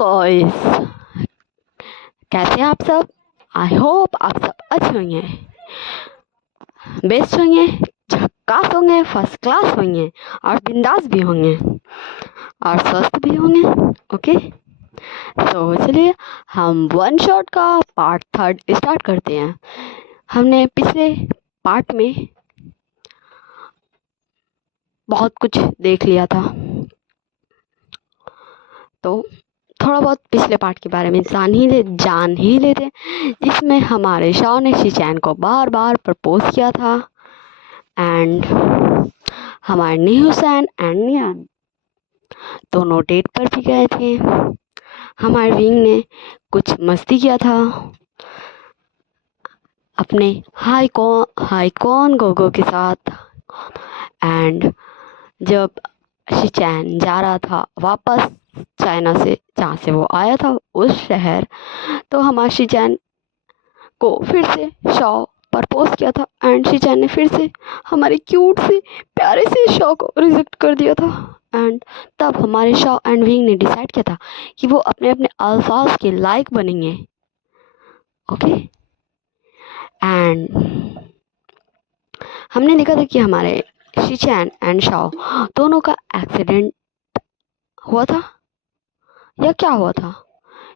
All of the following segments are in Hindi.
गाइस, कैसे हैं आप सब। आई होप आप सब अच्छे होंगे, बेस्ट होंगे, झक्कास होंगे, फर्स्ट क्लास होंगे और बिंदास भी होंगे और स्वस्थ भी होंगे। ओके, तो चलिए हम वन शॉट का पार्ट 3 स्टार्ट करते हैं। हमने पिछले पार्ट में बहुत कुछ देख लिया था, तो थोड़ा बहुत पिछले पार्ट के बारे में जान ही लेते, जिसमें हमारे शाओ ने शिचैन को बार बार प्रपोज किया था एंड हमारे निहुसन एंड नियान दोनों डेट पर भी गए थे। हमारे विंग ने कुछ मस्ती किया था अपने हाईकॉन गोगो के साथ एंड जब शिचैन जा रहा था वापस चाइना से, जहाँ से वो आया था उस शहर, तो हमारे शिचैन को फिर से शाओ प्रपोज किया था एंड शिचैन ने फिर से हमारे क्यूट से प्यारे से शाओ को रिजेक्ट कर दिया था। एंड तब हमारे शाओ एंड विंग ने डिसाइड किया था कि वो अपने अपने अल्फाज के लायक बनेंगे। ओके, एंड हमने देखा था कि हमारे शिचैन एंड शाओ दोनों का एक्सीडेंट हुआ था या क्या हुआ था,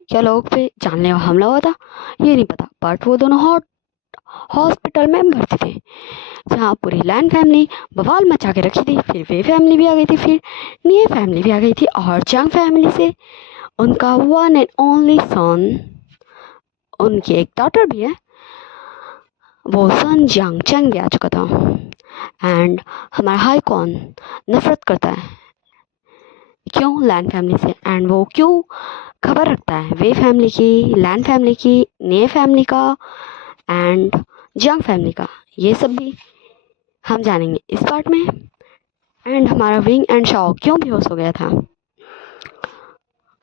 क्या लोगों पे जानलेवा हमला हुआ था ये नहीं पता, बट वो दोनों हॉस्पिटल में भर्ती थे, जहाँ पूरी लैन फैमिली बवाल मचा के रखी थी। फिर वे फैमिली भी आ गई थी, फिर निये फैमिली भी आ गई थी और चंग फैमिली से उनका वन एंड ओनली सन, उनकी एक डॉटर भी है, वो सन जियांग चंग भी आ चुका था। एंड हमारा हाईकॉन नफरत करता है क्यों लैन फैमिली से, एंड वो क्यों खबर रखता है वे फैमिली की, लैन फैमिली की, निये फैमिली का एंड जियांग फैमिली का, ये सब भी हम जानेंगे इस पार्ट में। एंड हमारा विंग एंड शाओ क्यों बेहोश हो गया था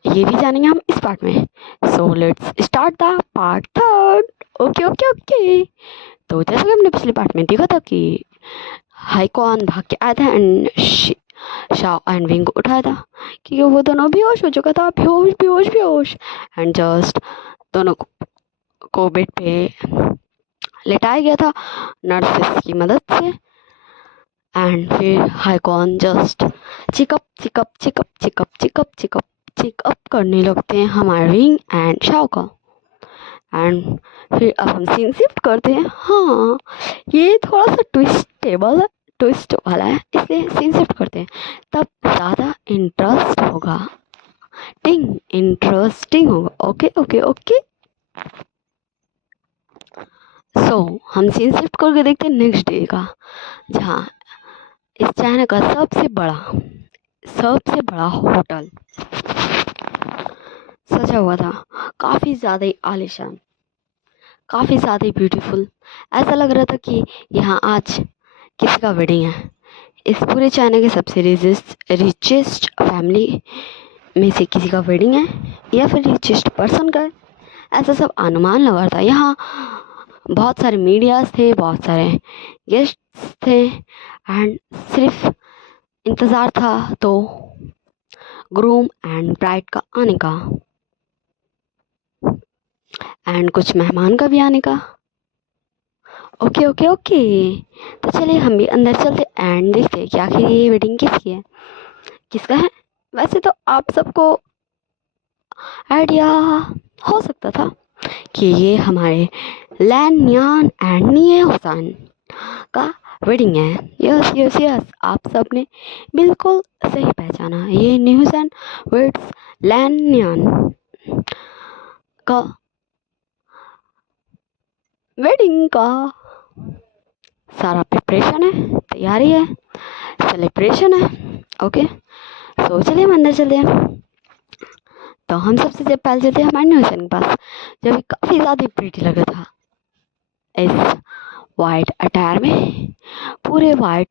ये भी जानेंगे हम इस पार्ट में। So let's start the part 3। Okay okay okay, तो जैसा कि हमने पिछले पार्ट में देखा था कि हाईकॉन भाग के आया था एंड शाओ एंड विंग को उठाया था क्योंकि वो दोनों बेहोश हो चुका था, बेहोश बेहोश बेहोश, एंड जस्ट दोनों को बेड पे लेटाया गया था नर्सेस की मदद से। एंड फिर हाईकॉन जस्ट चिकअप चिकअप चिकअप चिकअप चिकअप चिकअप चिकअप करने लगते हैं हमारे विंग एंड शाओ का। एंड फिर अब हम सीन शिफ्ट करते हैं। हाँ, ये थोड़ा सा ट्विस्ट वाला है, इसलिए सीन शिफ्ट करते हैं, तब ज़्यादा इंटरेस्टिंग होगा। ओके ओके ओके, सो हम सीन शिफ्ट करके देखते हैं नेक्स्ट डे का, जहाँ इस चाइना का सबसे बड़ा होटल सजा हुआ था, काफ़ी ज़्यादा ही आलीशान, काफ़ी ज़्यादा ही ब्यूटीफुल। ऐसा लग रहा था कि यहाँ आज किसी का वेडिंग है, इस पूरे चाइना के सबसे रिचेस्ट फैमिली में से किसी का वेडिंग है या फिर रिचेस्ट पर्सन का है, ऐसा सब अनुमान लगा था। यहाँ बहुत सारे मीडियाज थे, बहुत सारे गेस्ट्स थे एंड सिर्फ इंतज़ार था तो ग्रूम एंड ब्राइड का आने का एंड कुछ मेहमान का भी आने का। ओके ओके ओके, तो चलिए हम भी अंदर चलते एंड देखते कि आखिर ये वेडिंग किसकी है, किसका है। वैसे तो आप सबको आइडिया हो सकता था कि ये हमारे लैन नियान एंड निये हुसैन का वेडिंग है। यस यस यस, आप सब ने बिल्कुल सही पहचाना, ये निहुसन वेड्स लैन नियान का वेडिंग का सारा प्रिपरेशन है, तैयारी है, सेलिब्रेशन है। ओके, तो चलिए हम अंदर चलते हैं। तो हम सबसे जब पहले चलते हैं हमारे निहुसन के पास, जो भी काफ़ी ज़्यादा प्रीटी लग रहा था इस वाइट अटायर में, पूरे वाइट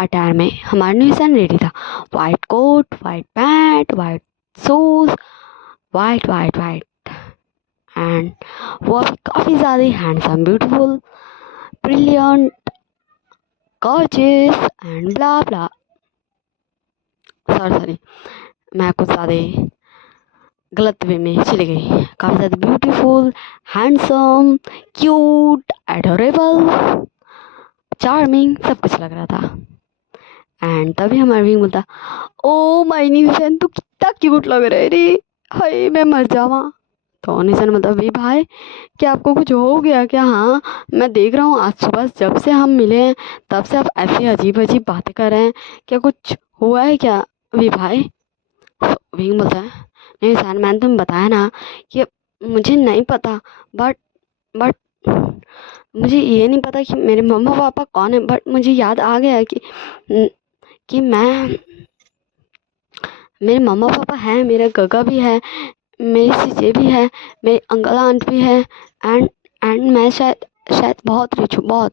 अटायर में हमारा निहुसन रेडी था। White coat, white pants, white shoes, white white white, and वो अभी काफ़ी ज़्यादा handsome, beautiful, brilliant, gorgeous and blah blah. Sorry मैं कुछ ज़्यादा गलत वे में चली गई। काफ़ी ज़्यादा beautiful, handsome, cute, adorable, charming सब कुछ लग रहा था। एंड तभी हमारा विंग बोलता, ओ माय निशन तू कितना क्यूट लग रहा है रे, हाय मैं मर जावा। तो निशन बोलता, वी भाई क्या आपको कुछ हो गया क्या? हाँ मैं देख रहा हूँ आज सुबह जब से हम मिले हैं तब से आप ऐसी अजीब अजीब बातें कर रहे हैं, क्या कुछ हुआ है क्या वी भाई? तो विंग बोलता है, नहीं सर मैंने तुम्हें बताया ना कि मुझे नहीं पता, बट मुझे ये नहीं पता कि मेरे मम्मा पापा कौन है, बट मुझे याद आ गया कि मैं, मेरे मम्मा पापा हैं, मेरा गगा भी है, मेरी सीजे भी है, मेरे अंकल आंट भी है, एंड मैं शायद शायद बहुत रिच हूँ, बहुत।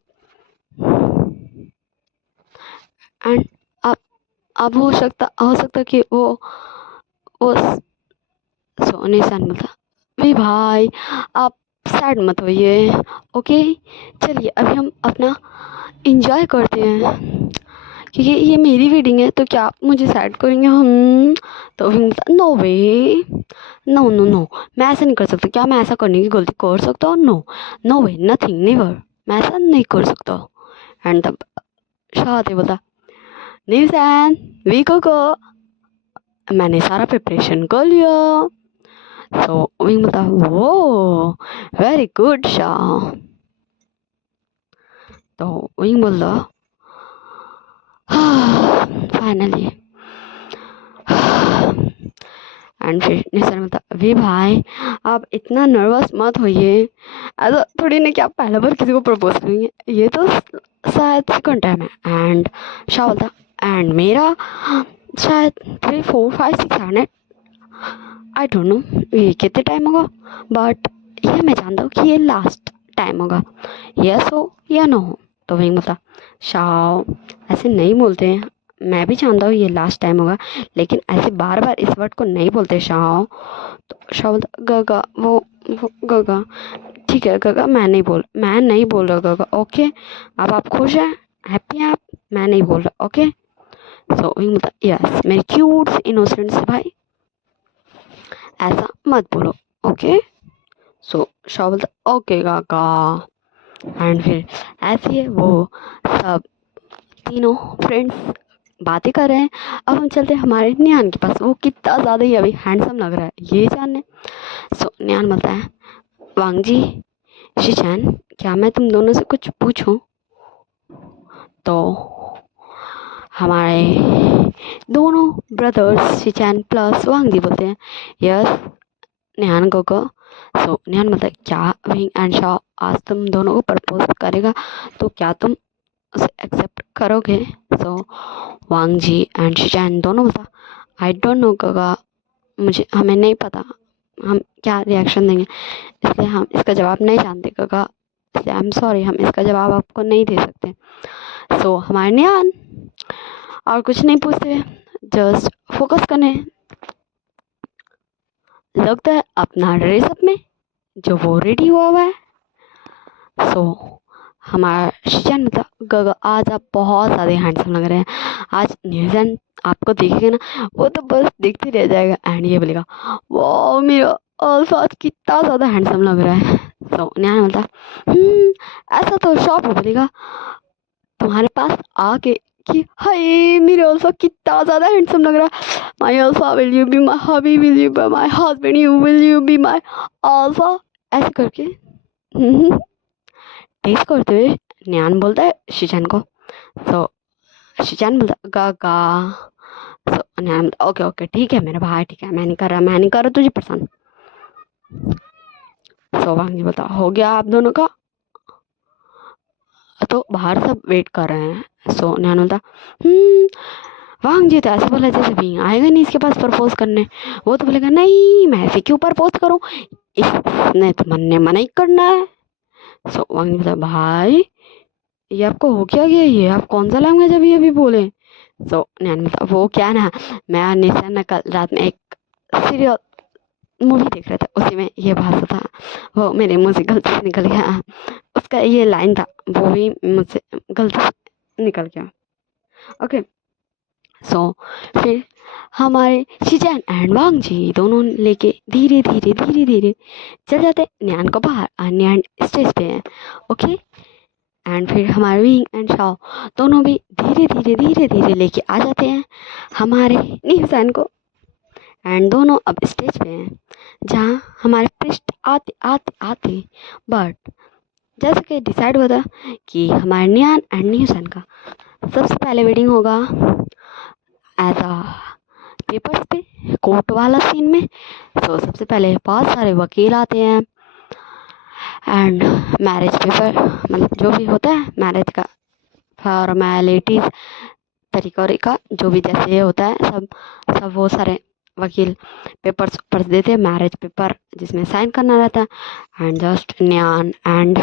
एंड अब हो सकता कि वो सोने सन बोलता, वे भाई आप सैड मत होइए, ओके चलिए अभी हम अपना इंजॉय करते हैं, क्योंकि ये मेरी वेडिंग है तो क्या आप मुझे सैड करेंगे? हम तो भी बोलता, नो वे, नो नो नो, मैं ऐसा नहीं कर सकता। क्या मैं ऐसा करने की गलती कर सकता हूँ? नो नो वे, नथिंग, नेवर, मैं ऐसा नहीं कर सकता। एंड तब शादी बोलता, निवसैन वी को मैंने सारा प्रिपरेशन कर लिया। तो विंग बोलता, वो वेरी गुड शाह। तो विंग बोलता, फाइनली। एंड फिर निसर बोलता, वे भाई आप इतना नर्वस मत होइए, ऐसा थोड़ी ना कि आप पहला बार किसी को प्रपोज करेंगे, ये तो शायद सेकंड टाइम है। एंड शाह बोलता, एंड मेरा शायद 3 4 5 6 7 आई डोंट नो ये कितने टाइम होगा, बट ये मैं जानता हूँ कि ये लास्ट टाइम होगा, यस हो या नो हो। तो वही बोलता, शाह ऐसे नहीं बोलते हैं, मैं भी जानता हूँ ये लास्ट टाइम होगा, लेकिन ऐसे बार बार इस वर्ड को नहीं बोलते शाह। तो शाह बोलता, गगा वो गगा, ठीक है गगा, मैं नहीं बोल रहा गगा, ओके अब आप खुश हैं, हैप्पी हैं आप, मैं नहीं बोल रहा, ओके। सो वही बोलता, यस मेरे क्यूट इनोसेंट से भाई ऐसा मत बोलो, ओके। सो शाह बोलता, ओके काका। एंड फिर ऐसे ही वो सब तीनों फ्रेंड्स बातें कर रहे हैं। अब हम चलते हैं हमारे नियान के पास, वो कितना ज़्यादा ही अभी हैंडसम लग रहा है ये जानने। सो नियान बोलता है, वांग जी शिचैन क्या मैं तुम दोनों से कुछ पूछूं? तो हमारे दोनों ब्रदर्स शिचैन प्लस वांग जी बोलते हैं, यस निहान को। सो निहान मतलब क्या विंग एंड शाह आज तुम दोनों को प्रपोज करेगा तो क्या तुम उसे एक्सेप्ट करोगे? सो वांग जी एंड शिचैन दोनों बोलता, आई डोंट नो गगा, हमें नहीं पता हम क्या रिएक्शन देंगे, इसलिए हम इसका जवाब नहीं जानते गगा, इसलिए आई एम सॉरी हम इसका जवाब आपको नहीं दे सकते। सो हमारे निहान और कुछ नहीं पूछते, जस्ट फोकस करने लगता है अपना ड्रेसअप में जो वो रेडी हुआ है। सो हमारा शिचैन मतलब गगा आज आप बहुत ज़्यादा हैंडसम लग रहे हैं, आज न्यूजैन आपको देखेगा ना वो तो बस देखते रह जाएगा, एंड ये बोलेगा, वाह मेरा अल्फा आज कितना ज़्यादा हैंडसम लग रहा है। सो न्यान बोलता, ऐसा तो शॉप हो बोलेगा तुम्हारे पास आके कि हाय मेरे अल्फा कितना ज़्यादा हैंडसम लग रहा है, my alpha will you be my hubby, will you be my husband, you will you be my alpha, ऐसे करके टेस्ट करते हुए न्यान बोलता है शिचैन को। तो शिचैन बोलता गागा। सो न्यान बोलता, ओके ओके ठीक है मेरा भाई, ठीक है मैं नहीं कर रहा तुझे पसंद। सो वांगी बोलता, हो गया आप दोनों का? तो बाहर सब वेट कर रहे हैं। सो न्यान बोलता, वांग जी तो ऐसे बोला जैसे भी आएगा नहीं इसके पास प्रपोज करने, वो तो बोलेगा नहीं मैं ऐसे क्यों प्रपोज करूं, इसने तो मन ने मना ही करना है। सो वांग जी बोलता, भाई ये आपको हो क्या गया, ये आप कौन सा लैंग्वेज अभी अभी बोले? सो नैन मतलब वो क्या ना, मैं और निशा ना कल रात में एक सीरियल मूवी देख रहे थे, उसी में ये भाषा था, वो मेरे मुंह से गलती से निकल गया, उसका ये लाइन था वो भी मुझसे गलती से निकल गया, ओके। सो फिर हमारे शिचैन एंड वांग जी दोनों लेके धीरे धीरे धीरे धीरे चल जाते न्यान को बाहर और न्यान स्टेज पे है। ओके। एंड फिर हमारे विंग एंड शाओ दोनों भी धीरे धीरे धीरे धीरे लेके आ जाते हैं हमारे न्यूसैन को। एंड दोनों अब स्टेज पे हैं जहाँ हमारे पृष्ठ आते आते आते बट जैसे कि डिसाइड हुआ था कि हमारे न्यान एंड न्यूसन का सबसे पहले वेडिंग होगा एज अ पेपर्स पे कोर्ट वाला सीन में। तो सबसे पहले बहुत सारे वकील आते हैं एंड मैरिज पेपर मतलब जो भी होता है मैरिज का फॉर्मेलिटीज तरीका जो भी जैसे ये होता है सब सब वो सारे वकील पेपर्स ऊपर देते हैं मैरिज पेपर जिसमें साइन करना रहता है। एंड जस्ट न्यान एंड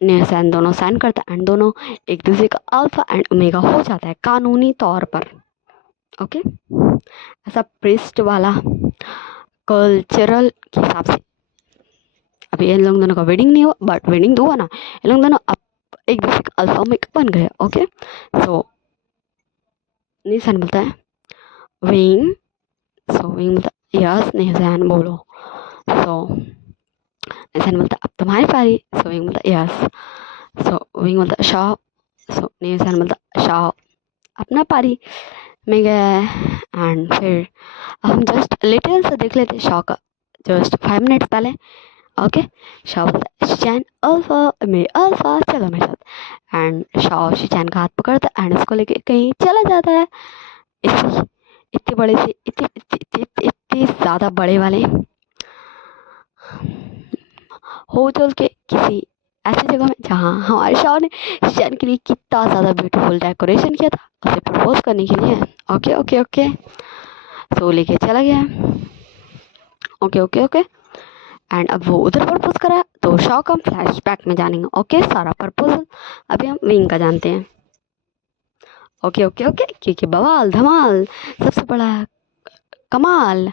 न्यूसन दोनों साइन करते हैं एंड दोनों एक दूसरे का अल्फा एंड ओमेगा हो जाता है कानूनी तौर पर। ओके। ऐसा प्रिस्ट वाला कल्चरल के हिसाब से अभी इन लोग दोनों का वेडिंग नहीं हुआ बट वेडिंग तो हुआ ना। इन लोग दोनों अब एक दूसरे का अल्फा ओमेगा बन गए। ओके। सो न्यूसन बोलता है विंग। सो विंग बोलता यस न्यूसन बोलो। सो न्यूसन बोलता अब तुम्हारी पारी। सो विंग बोलता यस। सो विंग बोलता शाओ। सो न्यूसन बोलता शाओ अपना पारी में गया। एंड फिर हम जस्ट लिटिल सा देख लेते शॉ का जस्ट 5 मिनट्स पहले। ओके। शॉ बोलता शिचैन अल्फा मैं अल्फा चलो मेरे साथ। एंड शॉ शिचैन का हाथ पकड़ता है एंड उसको लेके कहीं चला जाता है। इसी इतने बड़े से इतने ज़्यादा बड़े वाले होटल के किसी ऐसी जगह में जहाँ हमारे शाह ने शिचैन के लिए कितना ज़्यादा ब्यूटीफुल डेकोरेशन किया था उसे प्रपोज करने के लिए। Okay okay okay. तो लेके चला गया। Okay okay okay. एंड अब वो उधर प्रपोज करा तो शॉ का फ्लैशबैक में जानेंगे। ओके। सारा प्रपोजल अभी हम विंग का जानते हैं। Okay okay okay. क्योंकि बवाल धमाल सबसे बड़ा कमाल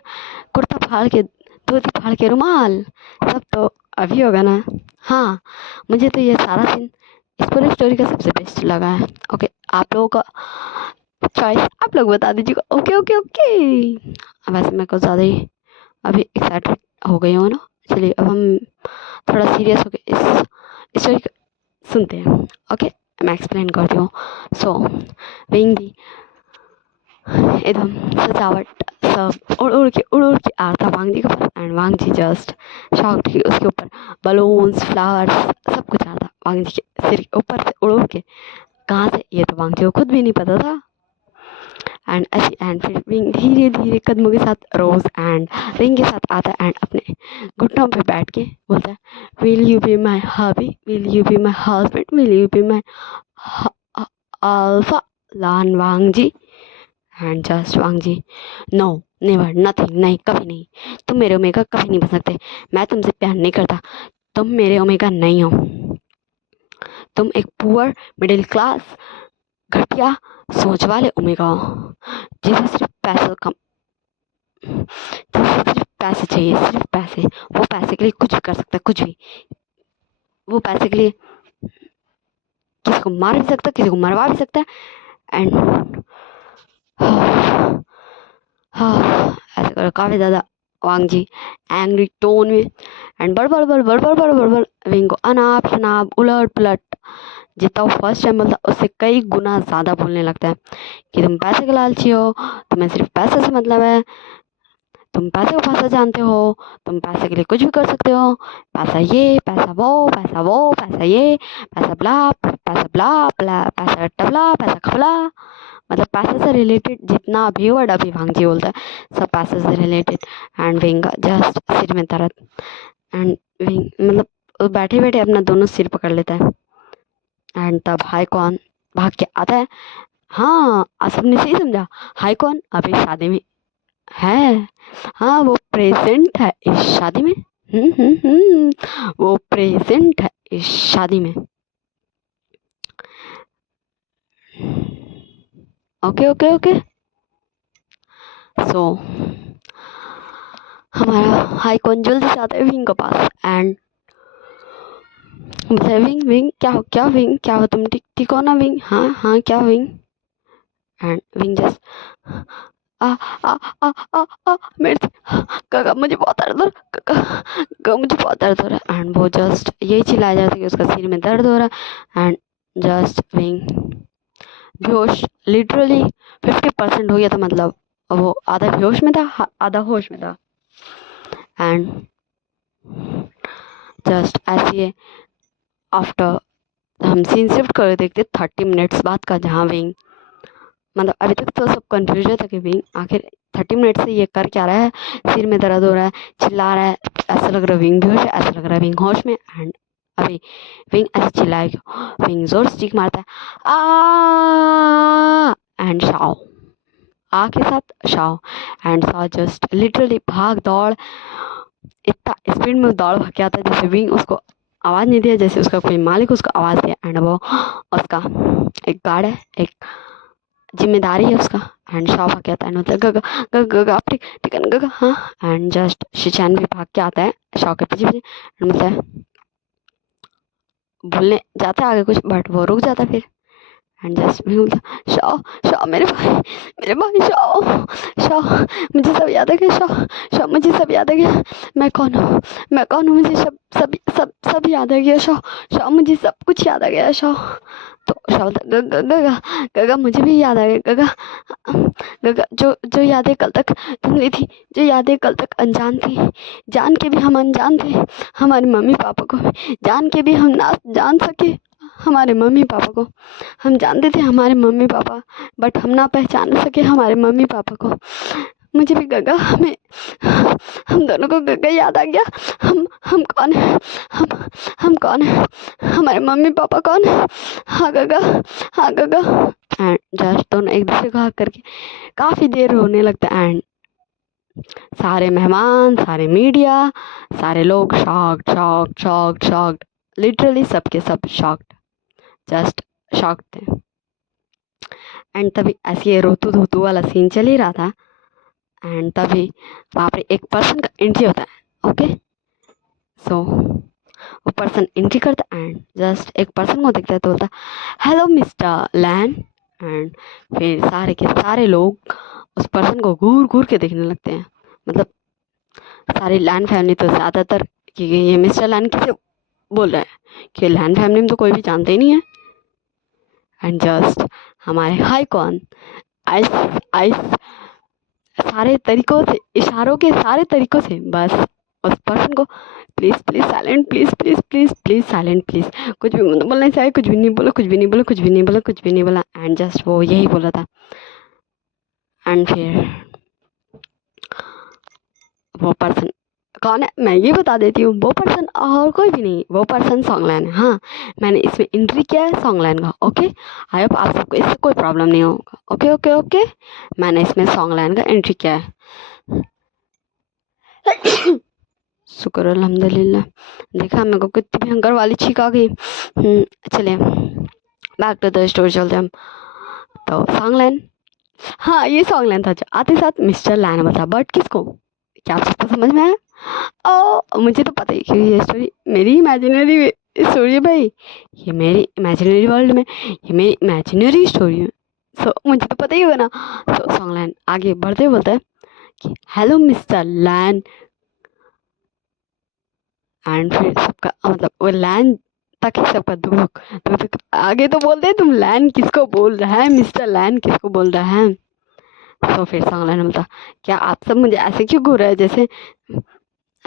कुर्ता फाड़ के धोती फाड़ के रुमाल सब तो अभी होगा ना। हाँ मुझे तो ये सारा सीन इस पूरी स्टोरी का सबसे बेस्ट लगा है। ओके। आप लोगों का चॉइस आप लोग बता दीजिएगा। Okay okay okay. वैसे मैं कुछ ज़्यादा ही अभी एक्साइटेड हो गई हूँ ना। चलिए अब हम थोड़ा सीरियस हो गए इस स्टोरी को सुनते हैं। ओके। मैं एक्सप्लेन करती हूँ। सो विंग भी एकदम सजावट सब उड़ उड़ के आता वांग जी के पास। And Wangji just shocked कि उसके ऊपर बलून्स फ्लावर्स सब कुछ आता वांग जी के सिर के ऊपर से उड़ उड़ के कहाँ से ये तो वांग जी को खुद भी नहीं पता था। एंड ऐसे एंड फिर विंग धीरे धीरे कदमों के साथ रोज एंड रिंग के साथ आता है एंड अपने घुटनों पे बैठ के बोलता है will you be my hubby will you be my husband will you be my alpha Lan Wang ji. And just Wang ji no never nothing नहीं कभी नहीं। तुम मेरे ओमेगा कभी नहीं बन सकते। मैं तुमसे प्यार नहीं करता। तुम मेरे ओमेगा नहीं हो। तुम एक पुअर मिडिल क्लास घटिया सोच वाले ओमेगा हो जिसे सिर्फ पैसे कम जिसे सिर्फ पैसे चाहिए सिर्फ पैसे। वो पैसे के लिए कुछ भी कर सकता है कुछ भी। वो पैसे के लिए किसी को मार भी सकता है किसी को मरवा भी सकता है। एंड हाँ ऐसे कर काफ़ी ज़्यादा वांग जी एंग्री टोन में एंड बड़बड़ बड़बड़ बड़बड़ बड़बड़ विंग को अनाप शनाप उलट पलट जितना वो फर्स्ट टाइम बोलता उससे कई गुना ज़्यादा बोलने लगता है कि तुम पैसे के लालची हो तुम्हें सिर्फ पैसे से मतलब है तुम पैसे को भाषा जानते हो तुम पैसे के लिए कुछ भी कर सकते हो। पैसा ये पैसा वो पैसा ये पैसा ब्ला पैसा टबला पैसा खबला मतलब पैसे से रिलेटेड जितना भी वर्ड अभी वांग जी बोलता है सब पैसे से रिलेटेड। एंड विंग का जस्ट सिर में दर्द एंड विंग मतलब बैठे बैठे अपना दोनों सिर पकड़ लेता है। एंड तब हाई कौन भाग के आता है। हाँ आप सबने सही समझा हाई कौन अभी शादी में है। हाँ वो प्रेजेंट है इस शादी में। वो प्रेजेंट है इस शादी में। Okay okay okay. सो हमारा हाई कौन जल्दी से आता है विंग के पास एंड विंग विंग क्या हो विंग क्या हो तुम ठीक ठीक हो ना विंग। हाँ हाँ क्या विंग एंड विंग जस्ट आ आ आ आ आ मेरे से काका मुझे बहुत दर्द हो रहा है, काका काका मुझे बहुत दर्द हो रहा है। एंड वो जस्ट यही चिल्लाया जाता है कि उसका सिर में दर्द हो रहा है। एंड जस्ट विंग बेहोश, लिटरली 50% हो गया था, मतलब वो आधा बेहोश में था आधा होश में था। एंड जस्ट ऐसे आफ्टर हम सीन शिफ्ट कर देखते 30 मिनट्स बाद का, जहाँ विंग मतलब अभी तक तो सब कंफ्यूजन था कि विंग आखिर 30 मिनट से ये कर क्या रहा है, सिर में दर्द हो रहा है, चिल्ला रहा है, ऐसा लग रहा है विंग बेहोश है, ऐसा लग रहा है विंग होश में। एंड अभी विंग ऐसे चिल्लाएगा, विंग जोर से चीख मारता है आ एंड शाओ आ के साथ Shao and Shao just literally भाग दौड़ इतना स्पीड में दौड़ भाग के आता है जैसे विंग उसको आवाज़ नहीं दिया, जैसे उसका कोई मालिक उसको आवाज़ दिया। एंड वो उसका एक गार्ड है, एक जिम्मेदारी है उसका। एंड शाओ भाग के आता है, मतलब गगा गगा गगा आप ठीक ठीक है गगा हाँ। एंड जस्ट शिचैन भी भाग के आता है शाओ के पीछे पीछे, मतलब बोलने जाता है आगे कुछ, बट वो रुक जाता है फिर। एंड जस्ट भी बोलता शाओ शाओ मेरे भाई शाओ शाओ मुझे सब याद आ गया, शाओ शाओ मुझे सब याद आ गया, मैं कौन हूँ मुझे सब सब सब सब याद आ गया, शाओ शाओ मुझे सब कुछ याद आ गया शाओ। तो शाओ गगा गगा गगा मुझे भी याद आ गया गगा गगा जो जो यादें कल तक धुंधली थी, जो यादें कल तक अनजान थी, जान के भी हम अनजान थे, हमारे मम्मी पापा को जान के भी हम ना जान सके, हमारे मम्मी पापा को हम जानते थे हमारे मम्मी पापा, बट हम ना पहचान सके हमारे मम्मी पापा को। मुझे भी गगा हमें हम दोनों को गगा याद आ गया, हम कौन है, हम कौन है, हमारे मम्मी पापा कौन है, हाँ गगा हाँ गगा। एंड जस्ट दोनों एक दूसरे को हक करके काफ़ी देर रोने लगता है। एंड सारे मेहमान, सारे मीडिया, सारे लोग shocked shocked shocked shocked, literally सबके सब शॉक्ड, जस्ट शॉक्ड थे। एंड तभी ऐसे ये रोतू धोतू वाला सीन चल ही रहा था। एंड तभी वहाँ पर एक पर्सन का एंट्री होता है। ओके सो वो पर्सन एंट्री करता है एंड जस्ट एक पर्सन को देखता है तो बोलता हेलो मिस्टर लैन। एंड फिर सारे के सारे लोग उस पर्सन को घूर घूर के देखने लगते हैं, मतलब सारी लैन फैमिली तो ज़्यादातर कि ये मिस्टर लैन किसे बोल रहा है, कि लैन फैमिली में तो कोई भी जानते ही नहीं है। एंड जस्ट हमारे हाई कौन आइस आइस सारे तरीकों से, इशारों के सारे तरीकों से बस उस पर्सन को please please silent please please please please silent please, कुछ भी मतलब बोलना चाहिए, कुछ भी नहीं बोला कुछ भी नहीं बोला कुछ भी नहीं बोला कुछ भी नहीं बोला। एंड जस्ट वो यही बोला था। एंड फिर वो पर्सन कौन है मैं ये बता देती हूँ, वो पर्सन और कोई भी नहीं, वो पर्सन सॉन्गलैन है। हाँ मैंने इसमें एंट्री किया है सॉन्गलैन का। ओके आई होप आप सबको इससे कोई प्रॉब्लम नहीं होगा। ओके ओके ओके मैंने इसमें सॉन्गलैन का एंट्री किया है। शुक्र अल्हम्दुलिल्लाह, देखा मेरे को कितनी भयंकर वाली छींक आ गई। चलिए बैक टू द स्टोरी चलते हम। तो सॉन्गलैन, हाँ ये सॉन्गलैन था जो आते साथ मिस्टर लैन बता, बट किसको, क्या आप सबको समझ में आया? ओ मुझे तो पता ही कि ये स्टोरी मेरी इमेजिनरी स्टोरी है भाई, ये मेरी इमेजिनरी वर्ल्ड में ये मेरी इमेजिनरी स्टोरी है। सो मुझे तो पता ही होगा ना। सो सॉन्गलैन आगे बढ़ते बोलते हैं कि हेलो मिस्टर लैन। एंड फिर सबका मतलब वो लैन तक ही सबका दुख दुख आगे तो बोलते हैं तुम लैन किसको बोल रहा है, मिस्टर लैन किसको बोल रहा है। तो फिर सॉन्गलैन बोलता क्या आप सब मुझे ऐसे क्यों घूर रहे हैं, जैसे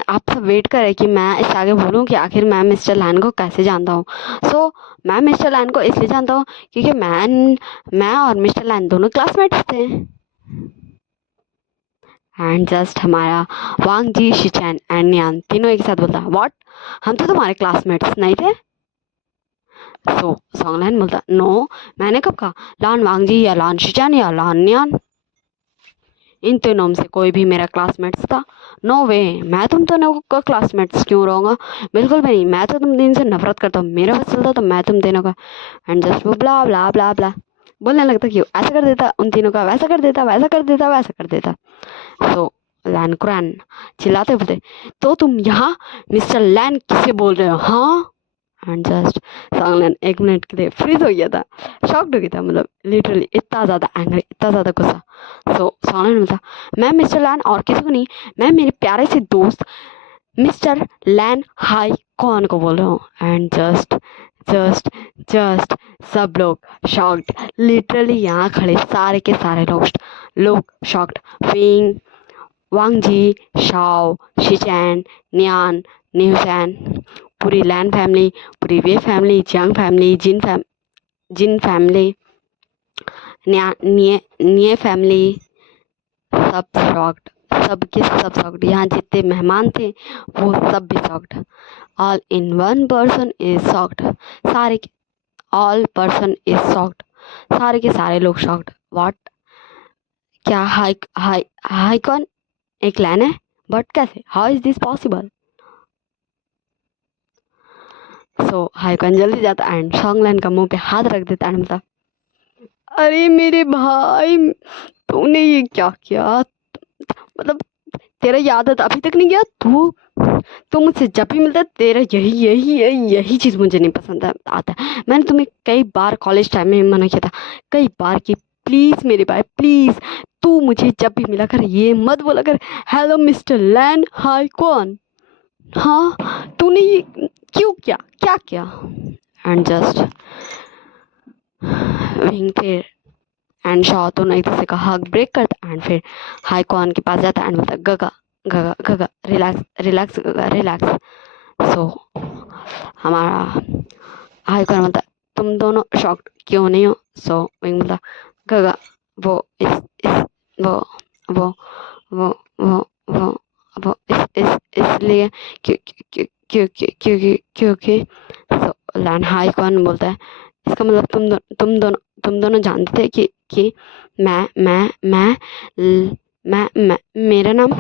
आप सब वेट कर रहे कि मैं इससे आगे बोलूँ कि आखिर मैं मिस्टर लैन को कैसे जानता हूँ। सो मैं मिस्टर लैन को इसलिए जानता हूँ क्योंकि मैं और मिस्टर लैन दोनों क्लासमेट्स थे। एंड जस्ट हमारा वांग जी शिचैन एंड नियान तीनों एक साथ बोलता व्हाट, हम तो तुम्हारे क्लासमेट्स नहीं थे। सो सॉन्गलैन बोलता नो मैंने कब कहा, लान वांग जी या लान शिचैन या लान नियान, इन तीनों में से कोई भी मेरा क्लासमेट्स था। नो वे, मैं तुम दोनों का क्लासमेट्स क्यों रहूँगा, बिल्कुल भी नहीं, मैं तो तुम दिन से नफरत करता हूँ, मेरा बस चलता तो मैं तुम तीनों का। एंड जस्ट वो ब्ला ब्ला ब्ला ब्ला बोलने लगता क्यों ऐसा कर देता उन तीनों का, वैसा कर देता वैसा कर देता वैसा कर देता। सो लैन कुरान चिल्लाते बोलते तो तुम यहाँ मिस्टर लैन किसे बोल रहे हो हाँ। एंड जस्ट सॉन्गलैन 1 मिनट के लिए फ्रीज हो गया था, शॉक्ड हो गया था, मतलब लिटरली इतना ज़्यादा एंग्री, इतना ज़्यादा गुस्सा। सो सॉन्गलैन बोलता, मैं मिस्टर लैन और किसी को नहीं, मैं मेरे प्यारे से दोस्त मिस्टर लैन हाई कौन को बोल रहा हूँ। एंड जस्ट जस्ट जस्ट सब लोग शॉक्ड, लिटरली यहाँ खड़े सारे के सारे लोग शॉक्ड। विंग, वांगजी, शाओ, शिचैन, नियान, न्यूसैन, पूरी लैन फैमिली, पूरी वे family, Jiang family, Jin family, Nie family, सब शॉक्ड, सब के सब शॉक्ड। यहाँ जितने मेहमान थे वो सब भी shocked. All in one person is shocked, सारे ऑल पर्सन इज शॉक्ड, सारे के सारे लोग शॉक्ड। व्हाट, क्या हाई हाई हाईकॉन एक लैन है? बट कैसे, हाउ इज दिस पॉसिबल? सो हाईकॉन जल्दी जाता एंड सॉन्गलैन का मुंह पे हाथ रख देता एंड बोलता, अरे मेरे भाई तूने ये क्या किया, मतलब तेरा याद है अभी तक नहीं गया? तू मुझसे जब भी मिलता है तेरा यही चीज़ मुझे नहीं पसंद आता है। मैंने तुम्हें कई बार कॉलेज टाइम में मना किया था, कई बार कि प्लीज़ मेरे भाई प्लीज़, तू मुझे जब भी मिला कर ये मत बोला कर हेलो मिस्टर लैन हाई कौन। हाँ तूने ये क्यों किया, क्या किया? एंड जस्ट विंग फिर एंड शॉ दोनों एक दूसरे का हक ब्रेक करता एंड फिर हाई कॉन के पास जाता एंड बोलता, गगा गगा गगा रिलैक्स रिलैक्स गगा रिलैक्स। सो हमारा हाई कॉन बोलता, तुम दोनों शॉक्ड क्यों नहीं हो? सो विंग बोलता, गगा वो इस वो वो वो वो वो वो इसलिए क्योंकि सो लैन हाई कॉन बोलता है, इसका मतलब तुम दोनों जानते थे कि मैं मेरा नाम।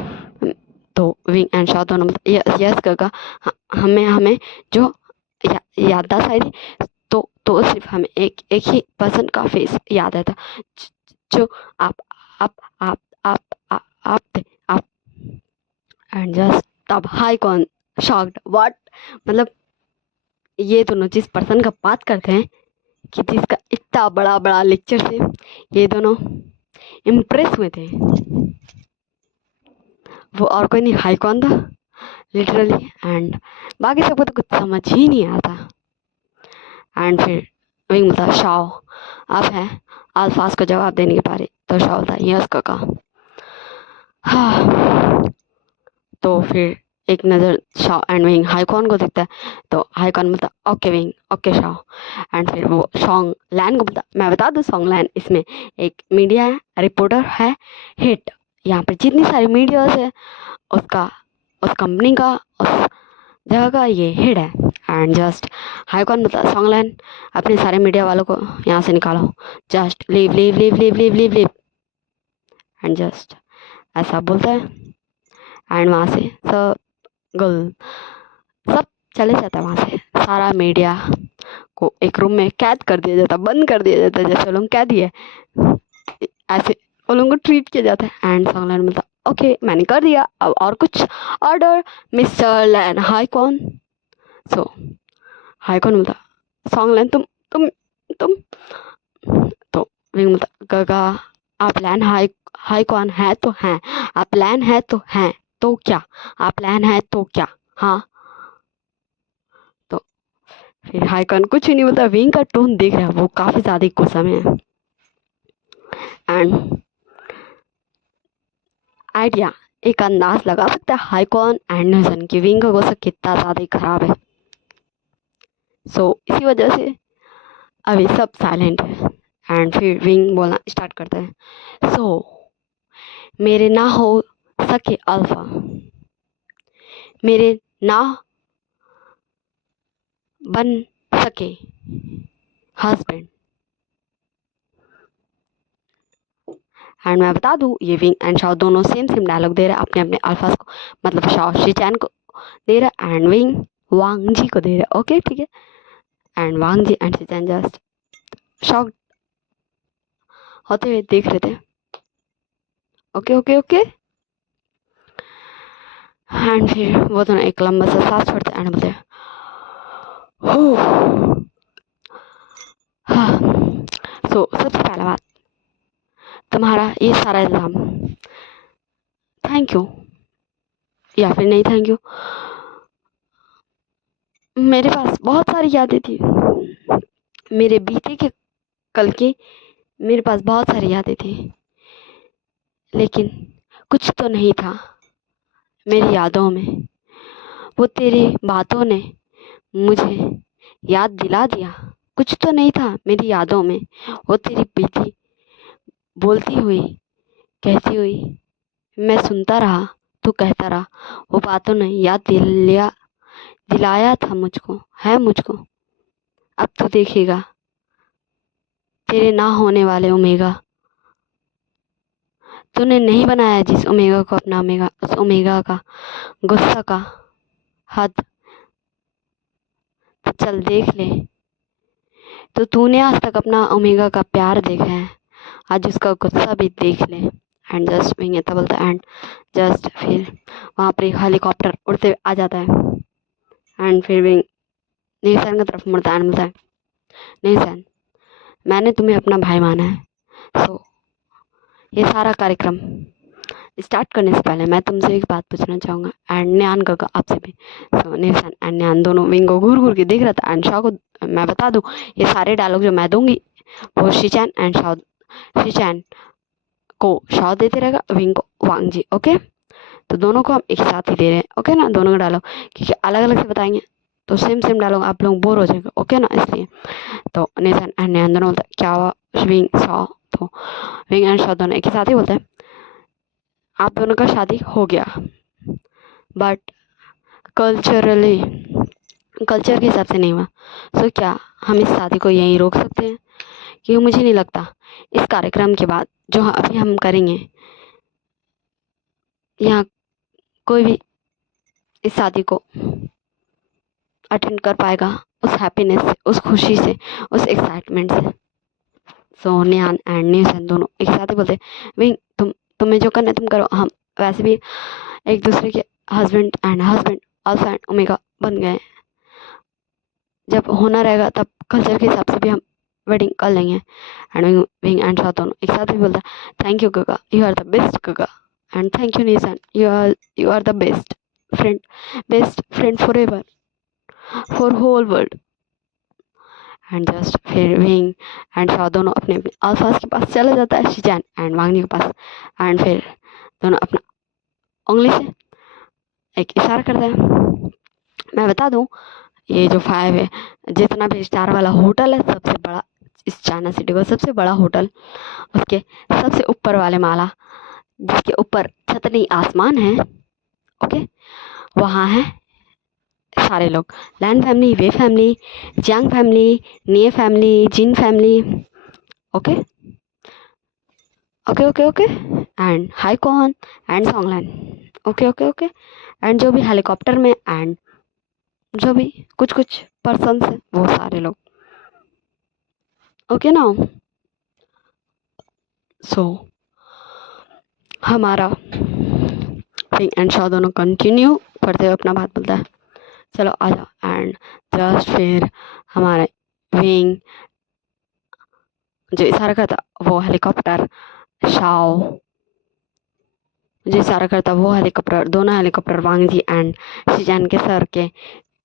तो विंग एंड शॉ दोनों यस गगा, हमें जो याददाश्त आई थी तो सिर्फ हमें एक ही पर्सन का फेस याद आया था, जो आप आप आप आप आप आप थे आप। एंड जस्ट तब हाई कॉन शॉक्ड, व्हाट, मतलब ये दोनों जिस पर्सन का बात करते हैं कि जिसका इतना बड़ा बड़ा लेक्चर से ये दोनों इम्प्रेस हुए थे, वो और कोई नहीं हाई कौन था लिटरली। एंड बाकी सबको तो कुछ समझ ही नहीं आता। एंड फिर विंग बोलता, शाओ अब है अल्फाज को जवाब देने की बारी। तो शाओ बोलता, यस काका। हाँ तो फिर एक नज़र शाओ एंड विंग हाईकॉन को दिखता है, तो हाईकॉन बोलता, okay wing okay Shao. And फिर वो सॉन्ग लैन को बोलता, मैं बता दूँ सॉन्ग लैन इसमें एक मीडिया है, रिपोर्टर है, हिट, यहाँ पे जितनी सारी मीडियाज है उसका, उस कंपनी का, उस जगह का ये हेड है। एंड जस्ट हाईकॉन बोलता, सॉन्ग लैन अपने सारे मीडिया वालों को यहाँ से निकालो, just leave leave leave leave leave leave leave. And just ऐसा बोलता है एंड वहाँ से सब चले जाता है। वहाँ से सारा मीडिया को एक रूम में कैद कर दिया जाता, बंद कर दिया जाता, जैसे लोग कैद ही है ऐसे उन लोगों को ट्रीट किया जाता है। एंड सॉन्ग लैन बोलता, ओके मैंने कर दिया, अब और कुछ ऑर्डर मिस्टर लैन हाई कौन। सो हाई कौन बोलता, सॉन्ग लैन तुम तो विंग बोलता, गगा आप लैन हाई कौन है तो हैं, आप लैन है तो हैं, तो क्या आप लैन है तो क्या? हाँ तो फिर हाईकॉन कुछ नहीं बोलता। विंग का टोन देख रहा है, वो काफी ज्यादा गुस्सा में है। एंड आइडिया एक अंदाज लगा सकता है हाईकॉन एंड न्यूसन की विंग का गुस्सा कितना ज्यादा ही खराब है। सो इसी वजह से अभी सब साइलेंट है। एंड फिर विंग बोलना स्टार्ट करता है, सो मेरे ना हो सके अल्फा, मेरे ना बन सके हस्बैंड। एंड मैं बता दूं ये विंग एंड शाओ दोनों सेम डायलॉग दे रहे हैं अपने अपने अल्फाज को, मतलब शाओ शिचैन को दे रहा है एंड विंग वांग जी को दे रहा है। ओके ठीक है। And Wang ji and Xichen just shock होते हुए देख रहे थे। Okay okay okay. एंड फिर वो दोनों एक लंबा सा सांस छोड़ते एंड बोलते, हो। हाँ। सबसे पहला बात, तुम्हारा ये सारा इल्ज़ाम, थैंक यू या फिर नहीं थैंक यू, मेरे पास बहुत सारी यादें थी, मेरे बीते के कल की मेरे पास बहुत सारी यादें थी, लेकिन कुछ तो नहीं था मेरी यादों में। वो तेरी बातों ने मुझे याद दिला दिया। कुछ तो नहीं था मेरी यादों में, वो तेरी बीती बोलती हुई, कहती हुई, मैं सुनता रहा, तू कहता रहा। वो बातों ने याद दिलाया था मुझको, है मुझको। अब तू देखेगा तेरे ना होने वाले ओमेगा। तूने नहीं बनाया जिस ओमेगा को अपना ओमेगा, उस ओमेगा का गुस्सा का हद तो चल देख ले। तो तूने आज तक अपना ओमेगा का प्यार देखा है, आज उसका गुस्सा भी देख ले। एंड जस्ट विंग तब बोलता है, एंड जस्ट फिर वहाँ पर एक हेलीकॉप्टर उड़ते हुए आ जाता है। एंड फिर विंग निशान की तरफ मुड़ता है एंड बोलता है, निशान, मैंने तुम्हें अपना भाई माना है। ये सारा कार्यक्रम स्टार्ट करने से पहले मैं तुमसे एक बात पूछना चाहूँगा, एंड न्यान का आपसे भी। निशान एंड न्यान दोनों विंग को घूर घूर के देख रहा था। एंड शाह को मैं बता दूँ, ये सारे डायलॉग जो मैं दूंगी वो शिचैन एंड शाह, शिचैन को शाह देते रहेगा, विंग को वांग जी। ओके, तो दोनों को हम एक साथ ही दे रहे हैं, ओके ना, दोनों का डायलॉग, क्योंकि अलग अलग से बताएंगे तो सेम सेम डायलॉग आप लोग बोर हो जाएगा, ओके ना, इसलिए। तो निशान एंड न्यान दोनों बोलते हैं, क्या हुआ विंग शाह? तो विंग एंड शाह दोनों एक ही साथ ही बोलते हैं, आप दोनों का शादी हो गया, बट कल्चरली, कल्चर के हिसाब से नहीं हुआ। क्या हम इस शादी को यहीं रोक सकते हैं? क्योंकि मुझे नहीं लगता इस कार्यक्रम के बाद जो अभी हम करेंगे यहाँ कोई भी इस शादी को अटेंड कर पाएगा उस हैप्पीनेस से, उस खुशी से, उस एक्साइटमेंट से। नियान एंड न्यूसन दोनों एक साथ ही बोलते, विंग तुम्हें जो करना है तुम करो, हम वैसे भी एक दूसरे के हस्बैंड अल्फा एंड ओमेगा बन गए। जब होना रहेगा तब कल्चर के हिसाब से भी हम वेडिंग कर लेंगे। एंड विंग एंड शाह दोनों एक साथ भी बोलता है, thank you Gaga, you are the best Gaga. And thank you निशान, you are the friend best friend forever, for whole world. And just फिर विंग एंड शाह दोनों अपने अपने अल्फाज के पास चला जाता है, शिजान एंड वांगनी के पास। एंड फिर दोनों अपना उंगली से एक इशारा करता है। मैं बता दूं, ये जो 5 है, जितना भी स्टार वाला होटल है, सबसे बड़ा इस चाइना सिटी का सबसे बड़ा होटल, उसके सबसे ऊपर वाले माला, जिसके ऊपर छत नहीं आसमान है, ओके, वहाँ है सारे लोग, Lan family, Wei family, Jiang family, Nie family, Jin family, okay okay okay okay, and हाईकॉन एंड सॉन्गलैंड, ओके ओके ओके, एंड जो भी हेलीकॉप्टर में एंड जो भी कुछ कुछ पर्सन है वो सारे लोग, ओके ना। हमारा विंग एंड शॉ दोनों कंटिन्यू करते हुए अपना बात बोलता है, चलो आ जाओ। एंड जस्ट फिर हमारे विंग जो इशारा करता वो हेलीकॉप्टर, शाओ जो इशारा करता वो हेलीकॉप्टर, दोनों हेलीकॉप्टर वांग जी एंड शिजान के सर के,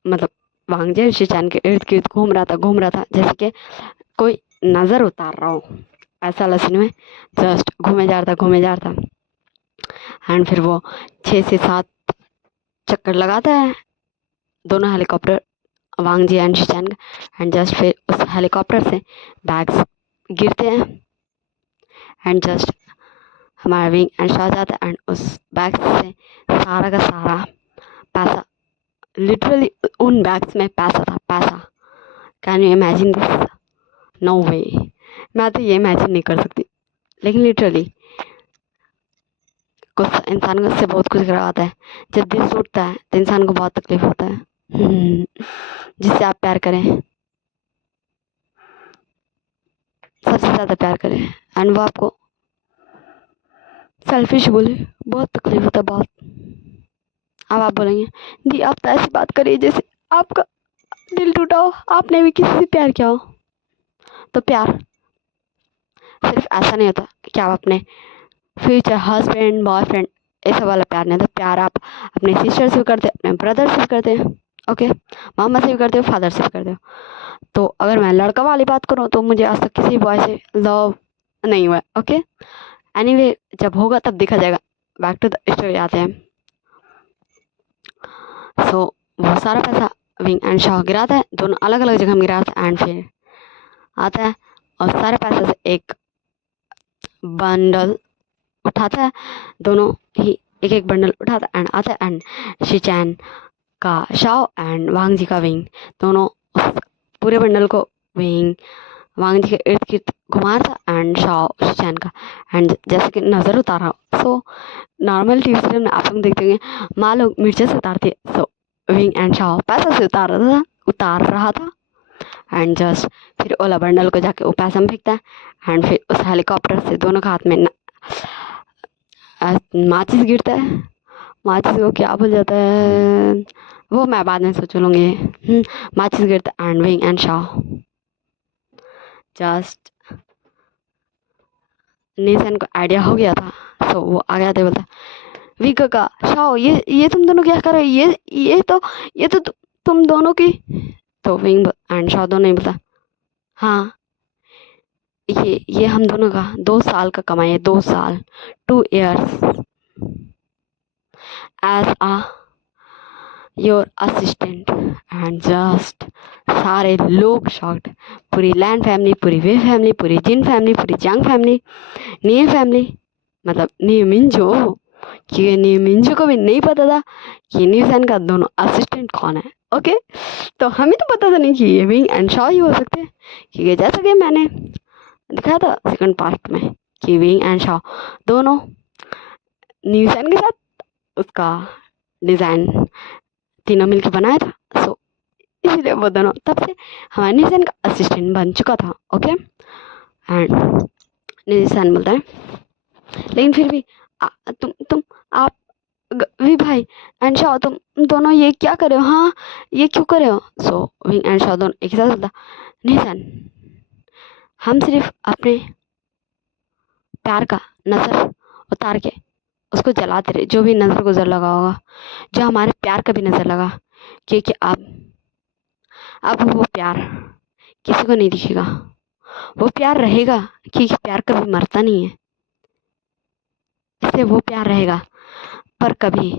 मतलब वांग जी शिजान के इर्द गिर्द घूम रहा था जैसे कि कोई नज़र उतार रहा हो, ऐसा लसीन में जस्ट घूमे जा रहा था। एंड फिर वो 6 से 7 चक्कर लगाता है दोनों हेलीकॉप्टर, वांग जी एंड शिचान का। एंड जस्ट फिर उस हेलीकॉप्टर से बैग्स गिरते हैं। एंड जस्ट हमारा विंग एंड शॉ जाता है एंड उस बैग से सारा का सारा पैसा, लिटरली उन बैग्स में पैसा था, पैसा। Can you imagine this? No way, मैं तो ये इमेजिन नहीं कर सकती, लेकिन लिटरली कुछ इंसान को इससे बहुत कुछ करवाता है। जब दिल टूटता है तो इंसान को बहुत तकलीफ होता है। जिससे आप प्यार करें, सबसे ज़्यादा प्यार करें, एंड वो आपको सेल्फिश बोले, बहुत तकलीफ होता है, बहुत। अब आप बोलेंगे दी आप तो ऐसी बात करिए जैसे आपका दिल टूटा हो, आपने भी किसी से प्यार किया हो, तो प्यार सिर्फ ऐसा नहीं होता कि आप अपने फ्यूचर हस्बैंड बॉयफ्रेंड ऐसा वाला प्यार नहीं होता। प्यार आप अपने सिस्टर से भी करते, अपने ब्रदर से भी करते हैं, ओके, मामा से भी करते हो, फादर से भी करते हो। तो अगर मैं लड़का वाली बात करूँ तो मुझे आज तक किसी बॉय से लव नहीं हुआ, ओके। एनीवे जब होगा तब देखा जाएगा। बैक टू द स्टोरी आते हैं। सो बहुत सारा पैसा विंग एंड शॉ गिराता है, दोनों अलग अलग जगह में गिराता है। एंड फिर आता है और सारे पैसे से एक बंडल उठाता है, दोनों ही एक एक बंडल उठाता है एंड आता है। एंड शिचैन का शाओ एंड वांग जी का विंग दोनों उस पूरे बंडल को विंग वांग जी के इर्द गिर्द घुमा रहा था एंड शाओ शिचैन का। एंड जैसे कि नज़र उतारा, सो नॉर्मल टीवी सीरियल में आप लोग देखते होंगे माँ लोग मिर्चें से उतारती है, सो विंग एंड शाओ पैसा से उतार रहा था। एंड जस्ट फिर ओला बंडल को जाके वो पैसा में फेंकता है एंड फिर उस हेलीकॉप्टर से दोनों के हाथ में माचिस गिरता है। माचिस को क्या बोल जाता है वो मैं बाद में सोच लूँगी। माचिस गिरता है and wing and Shaw just Neesham को आइडिया हो गया था, सो वो आ गया था, बोलता विंग का शॉ ये तुम दोनों क्या कर रहे हो, ये तो तुम दोनों की। तो विंग एंड शॉ दोनों ही बोलता हाँ ये हम दोनों का 2 साल का कमाई है, 2 साल 2 years as a your assistant. And just सारे लोग शॉक्ड, पूरी लैंड फैमिली, पूरी वे फैमिली, पूरी जिन फैमिली, पूरी जंग फैमिली, नी फैमिली, मतलब नी मिंजो, कि नी मिंजो को भी नहीं पता था कि न्यूजैन का दोनों असिस्टेंट कौन है, ओके। तो हमें तो पता था नहीं कि ये विंग एंड शॉ ही हो सकते हैं, क्योंकि जैसा कि मैंने दिखाया था सेकंड पार्ट में कि विंग एंड शॉ दोनों न्यूजैन के साथ उसका डिज़ाइन तीनों मिलकर बनाया था। सो इसलिए वो दोनों तब से हमारे निशान का असिस्टेंट बन चुका था, ओके। एंड निशान बोलता है लेकिन फिर भी तुम आप वी भाई एंड शॉ तुम दोनों ये क्या कर रहे हो, हाँ ये क्यों कर रहे हो। सो विंग एंड शॉ दोनों एक साथ बोलता निशान हम सिर्फ अपने प्यार का नजर उतार के उसको जलाते रहे, जो भी नजर गुजर लगा होगा, जो हमारे प्यार का भी नजर लगा, क्योंकि अब वो प्यार किसी को नहीं दिखेगा, वो प्यार रहेगा क्योंकि प्यार कभी मरता नहीं है, इसलिए वो प्यार रहेगा पर कभी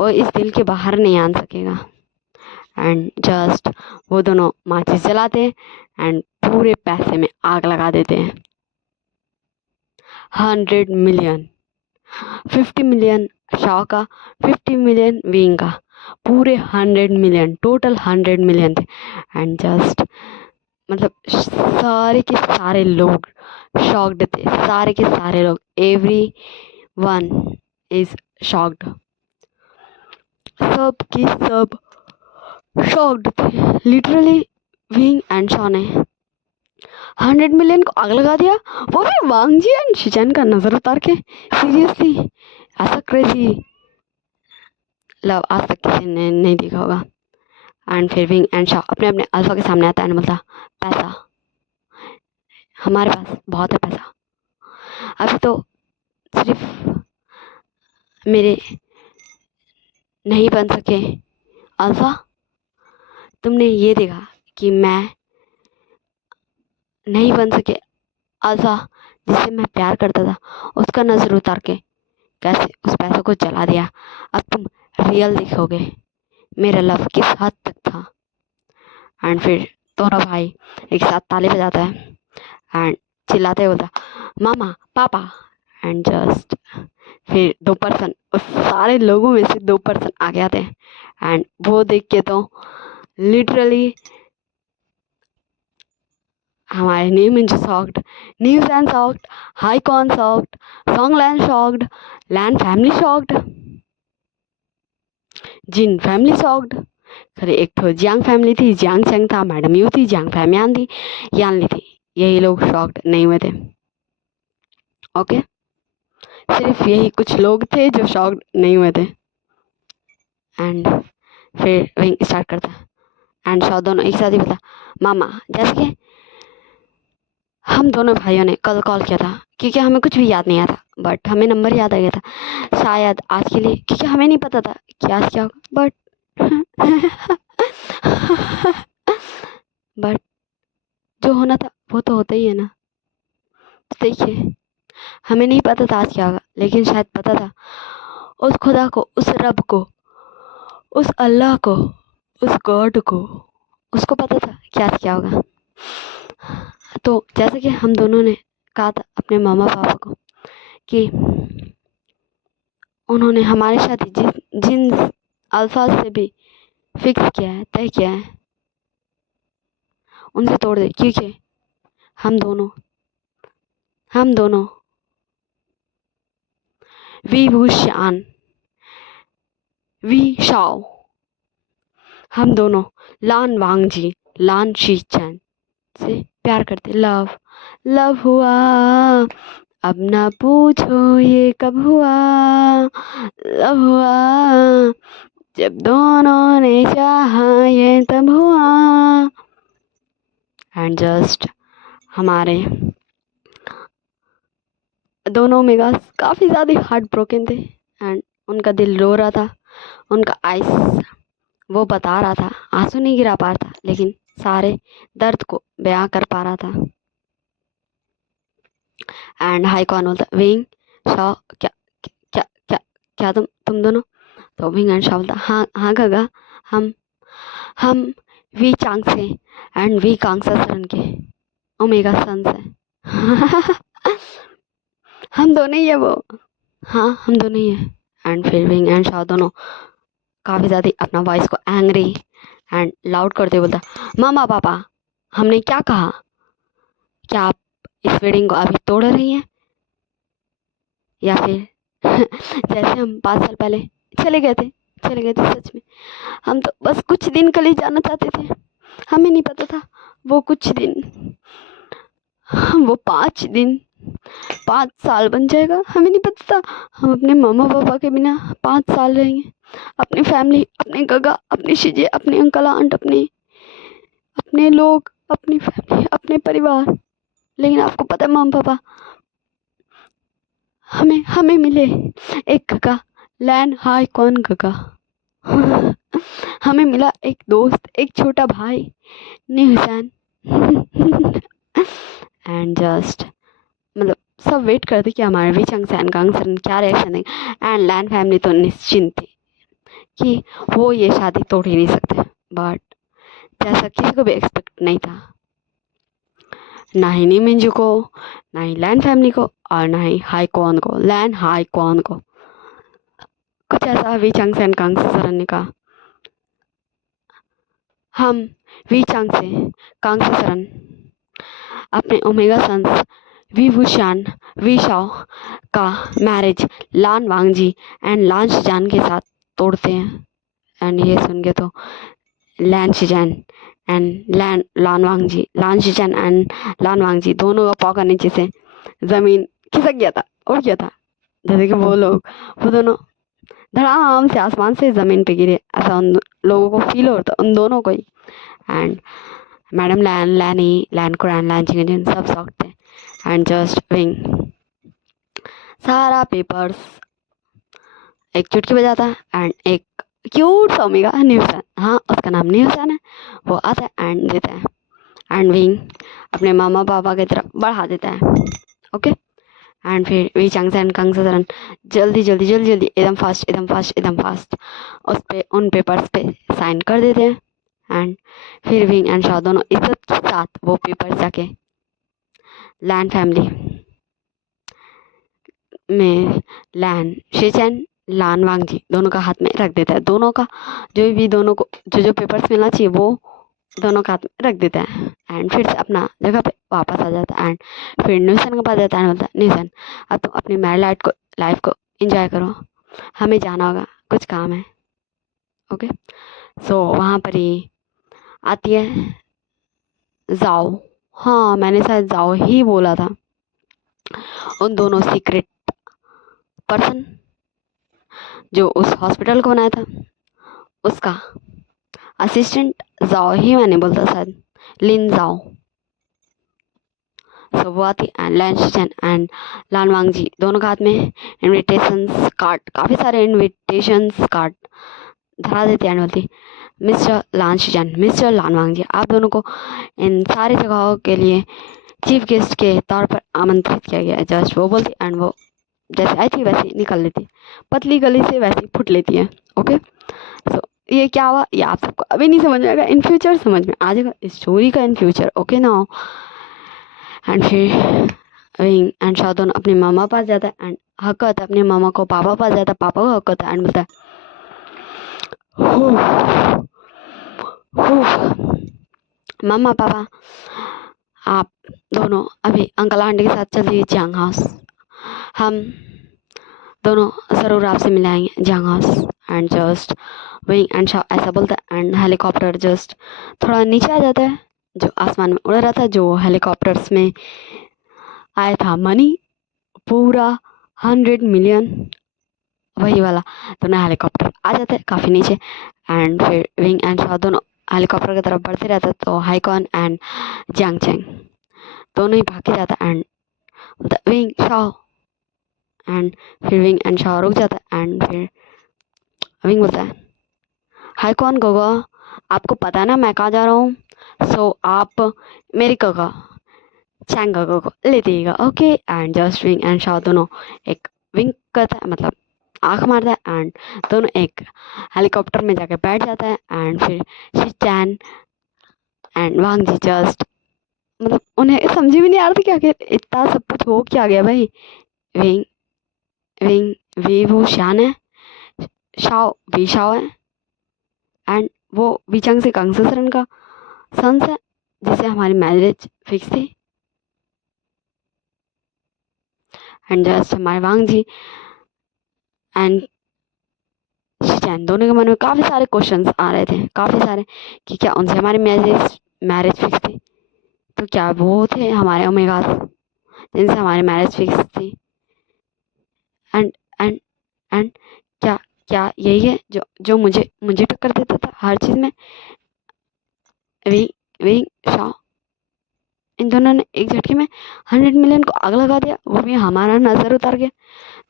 वो इस दिल के बाहर नहीं आ सकेगा। एंड जस्ट वो दोनों माचिस जलाते हैं एंड पूरे पैसे में आग लगा देते हैं। 100 मिलियन, 50 मिलियन शॉ का, 50 मिलियन विंग का, पूरे 100 मिलियन, टोटल 100 मिलियन थे। एंड जस्ट मतलब सारे के सारे लोग शॉक्ड थे, सारे के सारे लोग, एवरी वन इज शॉक्ड, सब की सब शॉक्ड थे लिटरली। विंग एंड शॉ ने 100 मिलियन को आग लगा दिया, वो भी वांग जी एंड शिचैन का नजर उतार के। सीरियसली ऐसा क्रेजी लव आज तक किसी ने नहीं देखा होगा। एंड फिर विंग एंड शॉ अपने अपने अल्फा के सामने आता है एंड बोलता पैसा हमारे पास बहुत है, पैसा अभी तो सिर्फ मेरे नहीं बन सके अल्फा, तुमने ये देखा कि मैं नहीं बन सके अल्फा जिससे मैं प्यार करता था, उसका नजर उतार के कैसे उस पैसे को जला दिया। अब तुम रियल देखोगे मेरा लव किस हद तक था। एंड फिर दोनों भाई एक साथ ताली बजाता है एंड चिल्लाते बोलता मामा पापा। एंड जस्ट फिर 2 पर्सन, उस सारे लोगों में से 2 पर्सन आगे आते हैं एंड वो देख के तो लिटरली हमारे नेम इंज शॉक्ड, न्यूज एंड शॉक्ड, हाई कॉन शॉक्ड, सॉन्ग लैंड shocked, Lan family shocked, Jin family shocked. खरे एक तो जियांग फैमिली थी, जियांग चंग था, मैडम यू थी, जियांग फैमियान थी, यान ली थी, यही लोग शॉक्ड नहीं हुए थे, ओके। सिर्फ यही कुछ लोग थे जो शॉक्ड नहीं हुए थे। एंड फिर विंग स्टार्ट करता एंड शाओ दोनों एक साथ ही बोला मामा। जैसे कि हम दोनों भाइयों ने कल कॉल किया था क्योंकि हमें कुछ भी याद नहीं आया था, बट हमें नंबर याद आ गया था शायद आज के लिए, क्योंकि हमें नहीं पता था कि आज क्या होगा, बट जो होना था वो तो होता ही है ना। तो देखिए, हमें नहीं पता था आज क्या होगा, लेकिन शायद पता था उस खुदा को, उस रब को, उस अल्लाह को, उस गॉड को, उसको पता था कि आज क्या होगा। तो जैसे कि हम दोनों ने कहा था अपने मामा पापा को कि उन्होंने हमारी शादी जिन अल्फाज से भी फिक्स किया है, तय किया है, उनसे तोड़ दे, क्योंकि हम दोनों वी वुशान वी शाओ, हम दोनों लान वांगजी लान शीचैन से प्यार करते। लव हुआ, अब ना पूछो ये कब हुआ, लव हुआ जब दोनों ने चाहा ये तब हुआ। एंड जस्ट हमारे दोनों में काफ़ी ज़्यादा हार्ट ब्रोकन थे एंड उनका दिल रो रहा था, उनका आइस वो बता रहा था, आंसू नहीं गिरा पा रहा था, लेकिन सारे दर्द को बयां कर पा रहा था। एंड हाई कौन बोलता, विंग शाओ, क्या क्या क्या क्या तुम दोनों। तो विंग एंड शाओ बोलता, हाँ हाँ गगा, हम वी चांग से एंड वी कांगसा सरन के ओमेगा सन से। हम दोनों ही है वो, हाँ हम दोनों ही है। एंड फिर विंग एंड शाओ दोनों काफ़ी ज़्यादा अपना वॉइस को एंग्री एंड लाउड करते बोलता, मामा पापा हमने क्या कहा, क्या आप इस वेडिंग को अभी तोड़ रही हैं, या फिर जैसे हम 5 साल पहले चले गए थे सच में। हम तो बस कुछ दिन के लिए जाना चाहते थे, हमें नहीं पता था वो कुछ दिन, वो 5 दिन 5 साल बन जाएगा, हमें नहीं पता था हम अपने मामा पापा के बिना 5 साल रहेंगे, अपनी फैमिली, अपने गगा, अपने शिजे, अपने अंकल आंट, अपने लोग, अपनी फैमिली, अपने परिवार। लेकिन आपको पता है मामा पापा, हमें मिले एक गगा, लैंड हाई कौन गगा। हमें मिला एक दोस्त, एक छोटा भाई न्यू हुसैन। एंड जस्ट मतलब सब वेट करते कि हमारे वी चंगसन गांगसन क्या रिएक्शन देंगे। एंड लैंड फैमिली तो निश्चिंत थी कि वो ये शादी तोड़ ही नहीं सकते, बट जैसा किसी को भी एक्सपेक्ट नहीं था, ना ही नी मिंजू को, ना ही लैंड फैमिली को, और ना ही हाई कौन को, लैंड हाई कौन को। कुछ ऐसा वी चंगसन गांगसन ने कहा, हम वी चांग से कांगसी सरन अपने ओमेगा सन्स वी वुशान वी शाओ का marriage Lan Wangji and Lan Xichen के साथ तोड़ते हैं। एंड ये सुन के तो Lan Xichen and Lan Xichen and Lan Wangji दोनों का पाँव का नीचे से जमीन खिसक गया था, उड़ गया था, जैसे कि वो दोनों धड़ाम से आसमान से जमीन पे गिरे, ऐसा उन लोगों को फील हो रहा था, उन दोनों को ही। एंड मैडम लैन कुरान लैन चिंगन सब शौक थे। एंड जस्ट विंग सारा पेपर्स एक चुटकी बजाता है एंड एक क्यूट सा ओमेगा न्यूसन, हाँ उसका नाम न्यूसन है, वो आता है एंड देता है। एंड विंग अपने मामा पापा की तरफ बढ़ा देता है। ओके, एंड फिर वी चंगसन कंगसन जल्दी जल्दी जल्दी जल्दी एकदम फास्ट उस पे उन पेपर्स पे साइन कर देते हैं। एंड फिर विंग एंड शाओ दोनों इज्जत के साथ वो पेपर जाके लैंड फैमिली में लैन शेचैन लान वांगजी दोनों का हाथ में रख देता है। दोनों का दोनों को जो पेपर्स मिलना चाहिए वो दोनों का हाथ में रख देता है। एंड फिर से अपना जगह पे वापस आ जाता है। एंड फिर न्यूसन के पास जाता है, बोलता है न्यूसन अब तुम अपनी मैरिड लाइफ को एंजॉय करो, हमें जाना होगा, कुछ काम है। ओके, सो वहाँ पर ही आती है जाओ, हाँ मैंने शायद जाओ ही बोला था, उन दोनों सीक्रेट पर्सन जो उस हॉस्पिटल को बनाया था उसका असिस्टेंट जाओ ही मैंने बोलता शायद, लिन जाओ। सो वो आती and LAN शिचैन and Lan Wangji दोनों के हाथ में इनविटेशंस कार्ड, काफ़ी सारे इनविटेशंस कार्ड धरा देती एंड बोलती, मिस्टर लान शिचैन, मिस्टर लान वांगजी, आप दोनों को इन सारी जगहों के लिए चीफ गेस्ट के तौर पर आमंत्रित किया गया है। जस्ट वो बोलती एंड वो जैसे आई थी वैसे निकल लेती, पतली गली से वैसे फुट लेती है। ओके, सो ये क्या हुआ ये आप सबको अभी नहीं समझ में आएगा, इन फ्यूचर समझ में आ जाएगा स्टोरी का in future. Okay now, and फिर विंग एंड शाह दोनों अपने मामा पास जाता है एंड हक करता है अपने मामा को, पापा पास जाता है, पापा को हक करता है एंड बोलता है, मामा पापा आप दोनों अभी अंकल आंटी के साथ चलिए जंग हाउस, हम दोनों ज़रूर आपसे मिलाएंगे जंग house. And just wing and Shah ऐसा बोलता है एंड हेलीकॉप्टर जस्ट थोड़ा नीचे आ जाता है, जो आसमान में उड़ रहा था, जो हेलीकॉप्टर्स में आया था मनी पूरा 100 मिलियन, वही वाला दोनों हेलीकॉप्टर आ जाते हैं काफ़ी नीचे। एंड फिर विंग एंड शाह दोनों हेलीकॉप्टर की तरफ बढ़ते रहते हैं, तो हाईकॉन एंड जियांग चैंग दोनों ही भाग के जाता है एंड विंग शाह, एंड फिर विंग एंड शाह रुक जाता है एंड फिर विंग बोलता है, हाईकॉन गोगा आपको पता ना मैं कहाँ जा रहा हूँ, सो आप मेरी गोगा चैंग गोगा को ले दीजिएगा। Okay, and just wing and Shah दोनों एक विंग करता है, मतलब आँख मारता है एंड दोनों एक हेलीकॉप्टर में जाके बैठ जाता है। एंड फिर शिचैन एंड वांग जी जस्ट मतलब उन्हें समझ भी नहीं आ रहा था कि आखिर इतना सब कुछ हो क्या गया भाई। विंग विंग वी वो शान है, शाओ वी शाओ है एंड वो वीचंग से कंगसरन का सन्स है, जिसे हमारी मैरिज फिक्स थी। एंड जस्ट हमारे वांग जी एंड शिचैन दोनों के मन में काफ़ी सारे क्वेश्चंस आ रहे थे, काफ़ी सारे, कि क्या उनसे हमारी मैरिज फिक्स थी, तो क्या वो थे हमारे ओमेगास जिनसे हमारी मैरिज फिक्स थी, एंड एंड एंड क्या क्या यही है जो जो मुझे मुझे टक्कर देता था हर चीज़ में। वी वी शाह इन दोनों ने एक झटके में 100 मिलियन को आग लगा दिया, वो भी हमारा नज़र उतार गया।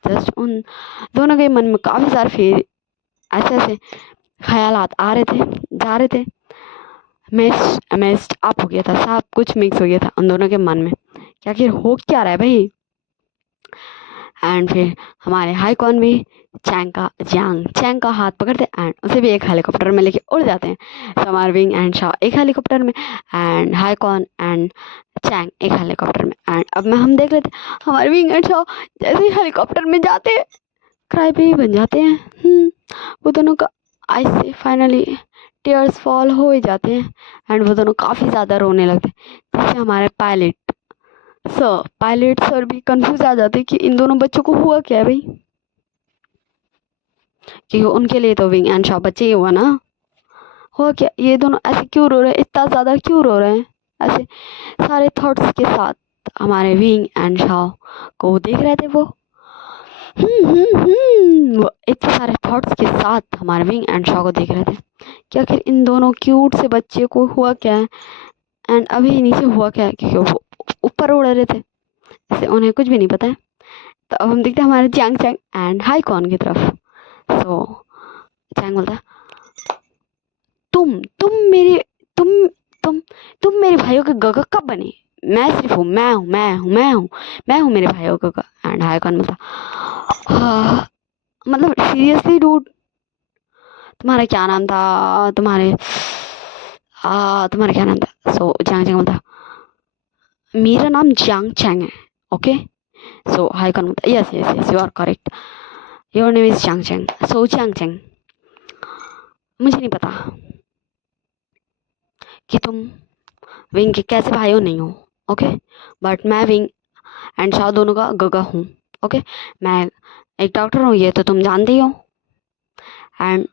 जस्ट उन दोनों के मन में काफ़ी सारे फिर ऐसे ऐसे ख्यालात आ रहे थे जा रहे थे, मेस्ट अप हो गया था, सब कुछ मिक्स हो गया था उन दोनों के मन में, क्या आखिर हो क्या रहा है भाई। एंड फिर हमारे हाईकॉन भी जियांग चैंग का हाथ पकड़ते एंड उसे भी एक हेलीकॉप्टर में लेके उड़ जाते हैं। सो हमारे विंग एंड शाह एक हेलीकॉप्टर में एंड हाईकॉन एंड चैंग एक हेलीकॉप्टर में। एंड अब मैं हम देख लेते हमारे विंग एंड शाह जैसे ही हेलीकॉप्टर में जाते क्राई पे बन जाते हैं। वो दोनों का आई से फाइनली टीयर्स फॉल हो ही जाते हैं एंड वो दोनों काफ़ी ज़्यादा रोने लगते हैं, जिससे हमारे पायलट सर भी कंफ्यूज आ जाते कि इन दोनों बच्चों को हुआ क्या है भाई, क्योंकि उनके लिए तो विंग एंड शाह बच्चे ही हुआ ना, हुआ क्या, ये दोनों ऐसे क्यों रो रहे हैं, इतना ज़्यादा क्यों रो रहे हैं, ऐसे सारे थॉट्स के साथ हमारे विंग एंड शाह को वो देख रहे थे। वो वो इतने सारे थॉट्स के साथ हमारे विंग एंड शाह को देख रहे थे कि आखिर इन दोनों क्यूट से बच्चे को हुआ क्या है एंड अभी नीचे हुआ क्या है, क्योंकि वो ऊपर उड़ रहे थे, इससे उन्हें कुछ भी नहीं पता है। तो अब हम देखते हैं हमारे जियांग चैंग एंड हाईकॉन की तरफ। सो चैंग बोलता है, तुम मेरे तुम मेरे भाइयों के गगा कब बने, मैं सिर्फ हूँ, मैं हूँ मेरे भाइयों का गगा। एंड हाईकॉन बोलता, हाँ मतलब सीरियसली डूड, तुम्हारा क्या नाम था, तुम्हारा क्या नाम था। सो जियांग चैंग बोलता, मेरा नाम जियांग चैंग है। ओके, सो हाईकॉन बोलता, yes yes yes you are correct, your name is Jiang Chang. So Jiang Chang मुझे नहीं पता कि तुम विंग के कैसे भाई हो नहीं हो, ओके, बट मैं विंग एंड शाह दोनों का गगा हूँ। ओके, मैं एक डॉक्टर हूँ, ये तो तुम जानते ही हो, एंड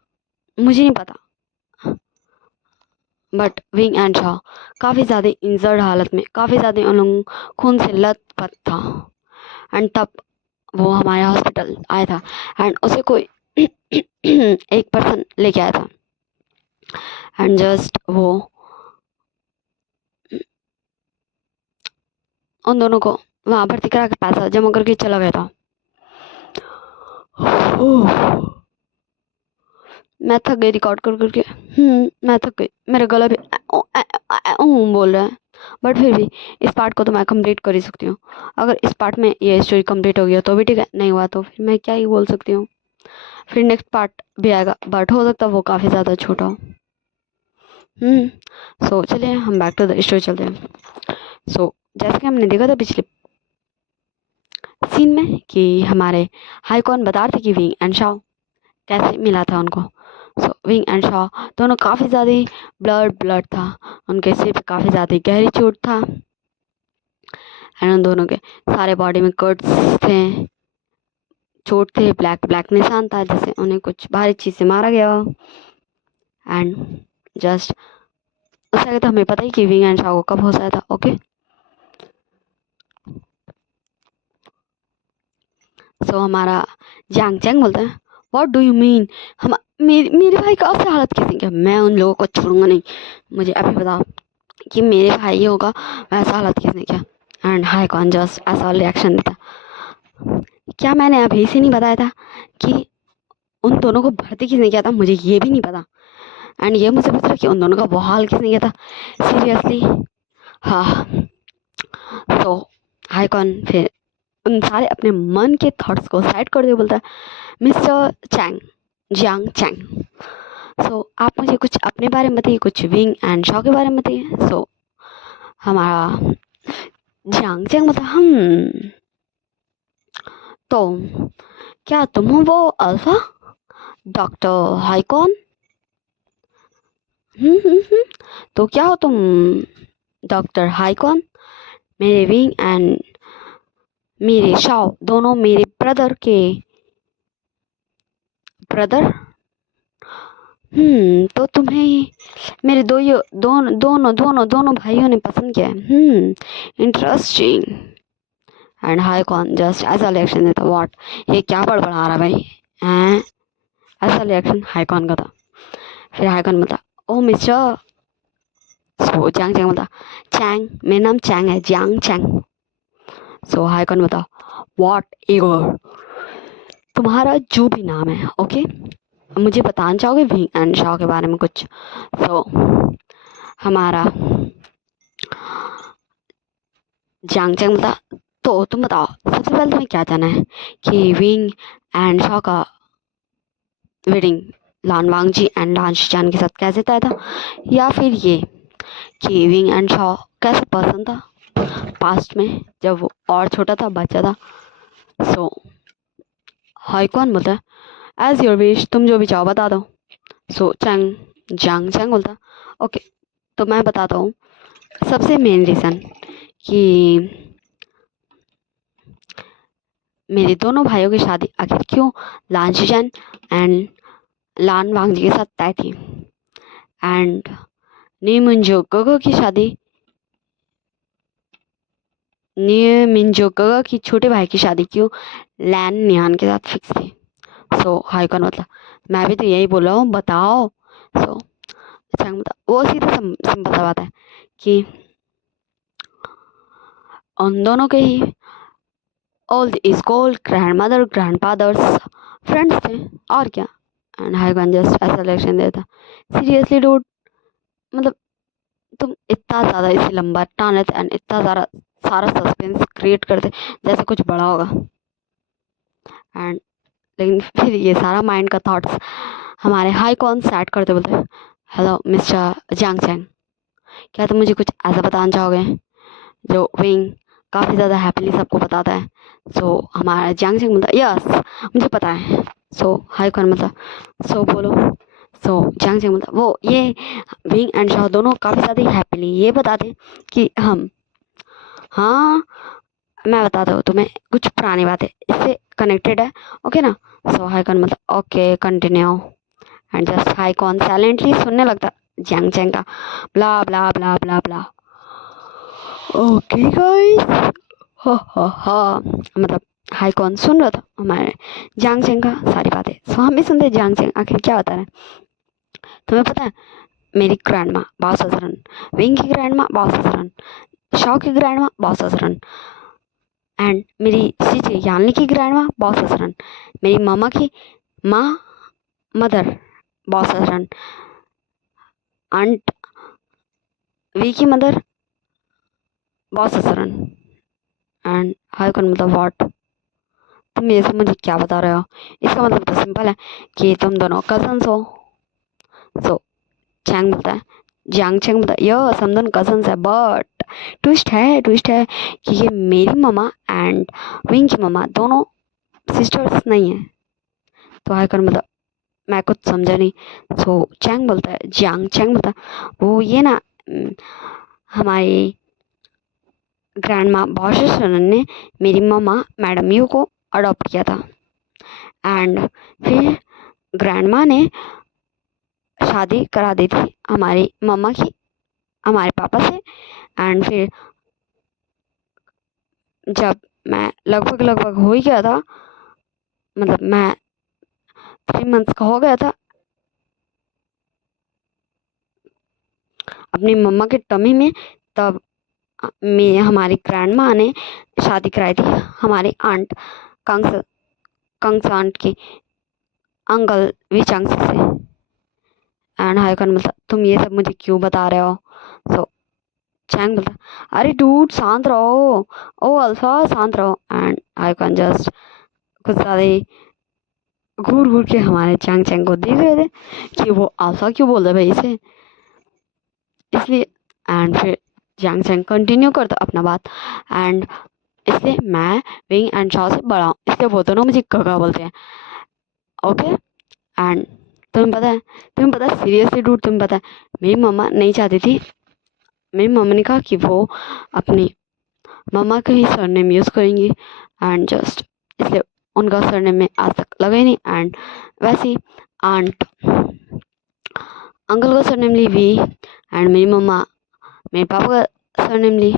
मुझे नहीं पता, बट विंग एंड शाह काफ़ी ज़्यादा इंजर्ड हालत में, काफ़ी ज़्यादा उन लोगों खून से लथपथ था, एंड तब वो हमारे हॉस्पिटल आया था एंड उसे कोई एक पर्सन लेके आया था एंड जस्ट वो उन दोनों को वहां भर्ती करा के पैसा जमा करके चला गया था। मैं थक गई रिकॉर्ड कर करके। मैं थक गई, मेरा गला भी बोल रहा है, बट फिर भी इस पार्ट को तो मैं कंप्लीट कर ही सकती हूँ। अगर इस पार्ट में ये स्टोरी कंप्लीट हो गया तो भी ठीक है, नहीं हुआ तो फिर मैं क्या ही बोल सकती हूँ। फिर नेक्स्ट पार्ट भी आएगा, बट हो सकता है वो काफ़ी ज़्यादा छोटा हो। सो चलिए हम बैक टू द स्टोरी चलते हैं। सो जैसे कि हमने देखा था पिछले सीन में कि हमारे हाईकॉन बता रहे थे कि विंग एंड शाओ कैसे मिला था उनको। सो विंग एंड शॉ दोनों काफ़ी ज़्यादा ब्लड था, उनके सिर पे काफ़ी ज़्यादा गहरी चोट था एंड उन दोनों के सारे बॉडी में कट्स थे, चोट थे, ब्लैक ब्लैक निशान था जैसे उन्हें कुछ भारी चीज़ से मारा गया हो। एंड जस्ट उससे आगे तो हमें पता ही कि विंग एंड शॉ को कब हो सकता था। ओके, सो हमारा जैंग चैंग बोलता है व्हाट डू यू मीन, हम मेरे भाई का ऐसे हालत कैसे क्या, मैं उन लोगों को छोड़ूंगा नहीं, मुझे अभी बताओ कि मेरे भाई होगा वैसा हालत किसने किया। एंड हाई कॉन जस्ट ऐसा रिएक्शन देता, क्या मैंने अभी से नहीं बताया था कि उन दोनों को भर्ती किसने किया था, मुझे ये भी नहीं पता। एंड ये मुझसे पूछ रहा कि उन दोनों का वो हाल किसने किया था, सीरियसली। हाँ, तो हाई कॉन फिर उन सारे अपने मन के थॉट्स को साइड कर दे बोलता है मिस्टर चैंग, जियांग चैंग, सो आप मुझे कुछ अपने बारे में बताइए, कुछ विंग एंड शॉ के बारे में बताइए। सो हमारा जियांग चैंग बता तो क्या तुम हो वो अल्फा डॉक्टर हाईकॉन? तो क्या हो तुम डॉक्टर हाईकॉन? मेरे विंग एंड मेरे शाओ दोनों मेरे ब्रदर के ब्रदर। तो तुम्हें मेरे दोनों भाइयों ने पसंद किया है। इंटरेस्टिंग। एंड हाईकॉन जस्ट ऐसा रिएक्शन देता, व्हाट, ये क्या बड़बड़ा रहा भाई हैं, ऐसा रिएक्शन हाईकॉन का था। फिर हाईकॉन बोला ओ मिस्टर, सो जैंग चैंग बोला चैंग, मेरा नाम चैंग है, जियांग चैंग। सो हाईकॉन बोला व्हाट एवर, तुम्हारा जो भी नाम है, ओके, मुझे बताना चाहोगे विंग एंड शॉ के बारे में कुछ। सो हमारा जियांग चैंग बोला तो तुम बताओ सबसे पहले तुम्हें क्या जानना है कि विंग एंड शॉ का वेडिंग लान वांगजी एंड लान शिचान के साथ कैसे तय था, या फिर ये कि विंग एंड शॉ कैसा पर्सन था पास्ट में जब वो और छोटा था, बच्चा था। सो हाईकॉन बोलता है एज योर विश, तुम जो भी चाहो बता दो। सो चैंग जियांग चैंग बोलता ओके, तो मैं बताता हूँ सबसे मेन रीज़न कि मेरे दोनों भाइयों की शादी आखिर क्यों लान शिचान एंड लान वांगजी के साथ तय थी, एंड नी मिंजो गगो की शादी नी मिंजो गगो की छोटे भाई की शादी क्यों लैन निहान के साथ फिक्स थी। सो हाईकॉन मतलब मैं भी तो यही बोल रहा हूँ, बताओ। सो चैंग बता वो सीधा सिंपल सा बात है कि उन दोनों के ही old school grandmother grandfathers friends थे और क्या। एंड हाईकॉन जस्ट ऐसा रिएक्शन देता, सीरियसली डूड, मतलब तुम इतना ज़्यादा इसे लंबा टान लेते एंड इतना सारा सारा सस्पेंस क्रिएट करते जैसे कुछ बड़ा होगा। एंड लेकिन फिर ये सारा माइंड का थॉट्स हमारे हाई कॉन सेट करते बोलते हेलो मिस्टर जियांग चैंग, क्या तुम मुझे कुछ ऐसा बताना चाहोगे जो विंग काफ़ी ज़्यादा हैप्पीली सबको बताता है। सो हमारा जियांग चैंग बोलता यस मुझे पता है। सो हाई कॉन मतलब सो बोलो। सो जियांग चैंग बोलता वो ये विंग एंड शॉ दोनों काफ़ी ज़्यादा हैप्पीली ये बताते कि हम, हाँ मैं बताता हूँ तुम्हें कुछ पुरानी बातें इससे कनेक्टेड है, ओके ना। सो हाईकॉन मतलब ओके कंटिन्यू, एंड जस्ट हाईकॉन साइलेंटली सुनने लगता जियांग चैंग का ब्ला ब्ला ब्ला ब्ला ब्ला। ओके गाइस, हा मतलब हाईकॉन सुन रहा था हमारे जियांग चैंग का सारी बातें। सो हम भी सुनते जियांग चैंग आखिर क्या बता रहे हैं। तुम्हें पता है मेरी ग्रैंड माँ बॉस हजरन, विंग की ग्रैंड माँ बॉस हजरन, शॉ की ग्रैंड माँ बॉस हजरन, एंड मेरी सीजे यानी की ग्रैंड माँ बॉस हजरन, मेरी मामा की माँ मदर बॉस हजरन, आंट वी की मदर बॉस हजरन। एंड हाई कौन मतलब व्हाट, तुम ये सब मुझे क्या बता रहे हो? इसका मतलब तो सिंपल है कि तुम दोनों कजन्स हो। सो चैंग बोलता है, जियांग चैंग बोलता है यस हम दोनों कजन्स है, बट ट्विस्ट है कि ये मेरी ममा एंड विंग की ममा दोनों सिस्टर्स नहीं है। तो हाई कौन मतलब मैं कुछ समझा नहीं। सो चैंग बोलता है, जियांग चैंग बोलता है वो ये ना हमारी ग्रैंड माँ बॉशरन ने मेरी ममा मैडम यू को अडॉप्ट किया था, एंड फिर ग्रैंड माँ ने शादी करा दी थी हमारी मम्मा की हमारे पापा से। एंड फिर जब मैं लगभग हो ही गया था, मतलब मैं 3 मंथ्स का हो गया था, अपनी मम्मा के टमी में, तब मैं हमारी ग्रैंड माँ ने शादी कराई थी हमारी आंट कंग्स कंग्स आंट की अंकल विचांग से। एंड हाईकन बोलता तुम ये सब मुझे क्यों बता रहे हो? सो चैंग बोलता अरे डूड शांत रहो, ओ अल्फा शांत रहो। एंड हाईकन जस्ट कुछ ज़्यादा ही घूर घूर के हमारे चैंग चैंग को देख रहे थे कि वो अल्फा क्यों बोल रहा भाई इसे, इसलिए। एंड फिर जैंग चैंग कंटिन्यू करता अपना बात, एंड इसलिए मैं विंग एंड शॉ से बड़ा हूँ, इसलिए वो दोनों मुझे गगा बोलते हैं, ओके। एंड तुम्हें पता है सीरियसली डूड, तुम्हें पता है मेरी मम्मा नहीं चाहती थी, मेरी मम्मा ने कहा कि वो अपनी मम्मा का ही सरनेम यूज़ करेंगी, एंड जस्ट इसलिए उनका सरनेम में आज तक लगा ही नहीं। एंड वैसे ही आंट अंकल का सरनेम ली वी, एंड मेरी मम्मा मेरे पापा का सरनेम ली,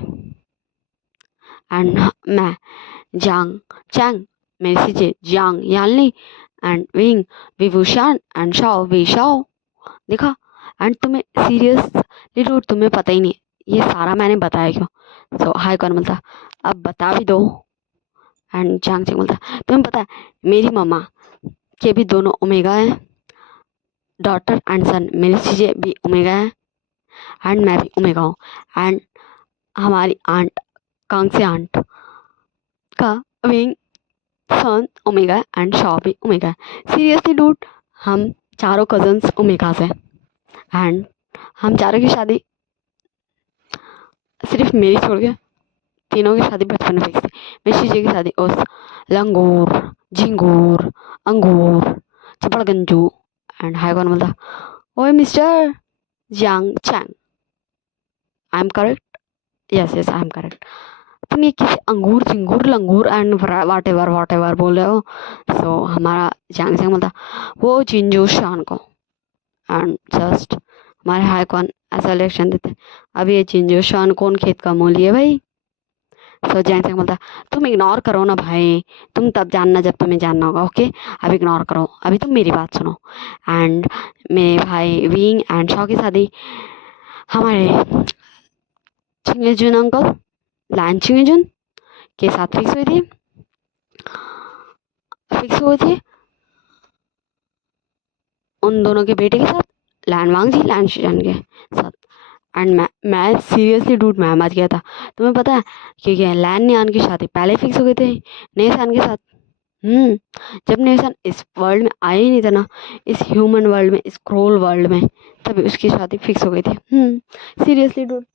एंड मैं जांग चैंग, मेरी सीजे जियांग यानली, एंड विंग विभूषण, एंड शाओ वी शाओ। देखा? एंड तुम्हें सीरियसली डूड तुम्हें पता ही नहीं ये सारा मैंने बताया क्यों? सो हाई कौन बोलता अब बता भी दो। एंड चांग चैंग बोलता तुम्हें पता है मेरी मम्मा के भी दोनों ओमेगा है, डॉटर एंड सन, मेरी चीज़ें भी ओमेगा है, एंड मैं भी ओमेगा हूँ, एंड हमारी आंट कांग से आंट का Wing son omega and Shaw भी ओमेगा है। सीरियसली डूड हम चारों कजन्स ओमेगा से, एंड हम चारों की शादी सिर्फ मेरी छोड़ के तीनों की शादी बचपन में फिक्स थी। मेरी शीशे की शादी उस लंगूर झिंगूर अंगूर चपड़गंजू। एंड हाई कौन बोलता ओए mister Jiang Chang, I am correct? Yes yes I am correct. तुम ये किसी अंगूर झिंगूर लंगूर एंड वाट एवर बोल रहे हो? सो हमारा जियांग चैंग बोलता वो जिंजू शान को, एंड जस्ट हमारे हाई कौन ऐसा इलेक्शन देते अब ये जिंजू शान कौन खेत का मूली है भाई? सो जैन सिंह बोलता तुम इग्नोर करो ना भाई, तुम तब जानना जब तुम्हें जानना होगा, ओके। अब इग्नोर करो, अभी तुम मेरी बात सुनो। एंड मेरे भाई विंग एंड शॉ की शादी हमारे चिंगेजुन अंकल लैन चिंगेजुन के साथ फिक्स हुई थी उन दोनों के बेटे के साथ, लैन वांग जी लैन शिजन के साथ। एंड मैं सीरियसली डूड मैं मच गया था। तुम्हें पता है क्योंकि लैन नियान की शादी पहले फिक्स हो गई थी नेसान के साथ। जब नेसान इस वर्ल्ड में आया ही नहीं था ना, इस ह्यूमन वर्ल्ड में, इस क्रोल वर्ल्ड में, तभी उसकी शादी फिक्स हो गई थी। सीरियसली डूड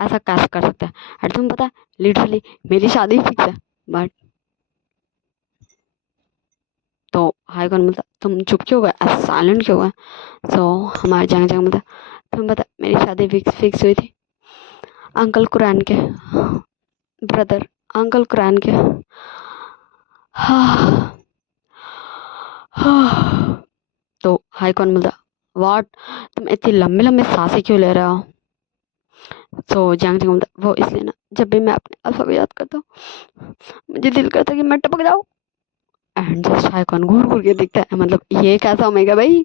ऐसा कैसे कर सकता है? और तुम्हें पता है लिटरली मेरी शादी फिक्स है, बट तो हाई कौन बोलता तुम चुप क्यों गए, ऐसा साइलेंट क्यों गए? सो हमारे जंग जंग बोलता तुम्हें पता मेरी शादी फिक्स हुई थी अंकल कुरान के ब्रदर, अंकल कुरान के। तो हाई कौन बोलता व्हाट, तुम इतनी लंबे लंबे सांसें क्यों ले रहे हो? सो जंग जंग बोलता वो इसलिए ना जब भी मैं अपने अल्फा को याद करता हूँ मुझे दिल करता है कि मैं टपक जाऊँ। एंड जस्ट हाइकॉन घूर घूर के दिखता है, मतलब ये कैसा ओमेगा भाई,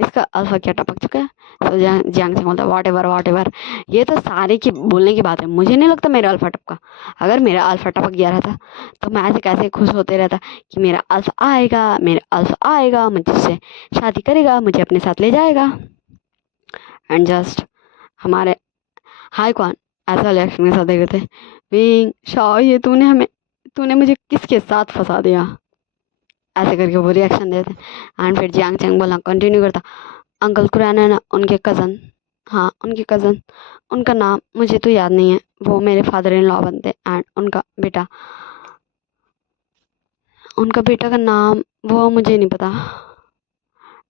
इसका अल्फा क्या टपक चुका है। तो जियांग से बोलता है वॉट एवर, ये तो सारे की बोलने की बात है, मुझे नहीं लगता मेरा अल्फा टपका। अगर मेरा अल्फा टपक गया रहता तो मैं ऐसे कैसे खुश होते रहता कि मेरा अल्फा आएगा, मेरा अल्फा आएगा, मुझसे शादी करेगा, मुझे अपने साथ ले जाएगा। एंड जस्ट हमारे हाइकॉन ऐसा रिएक्शन के साथ देख रहे थे, विंग शाओ ये तूने मुझे किसके साथ फंसा दिया, ऐसे करके वो रिएक्शन देते। एंड फिर जियांग चैंग बोलना कंटिन्यू करता, अंकल कुरैन है ना, उनके कज़न, हाँ उनके कज़न, उनका नाम मुझे तो याद नहीं है, वो मेरे फादर इन लॉ बनते। एंड उनका बेटा का नाम वो मुझे नहीं पता।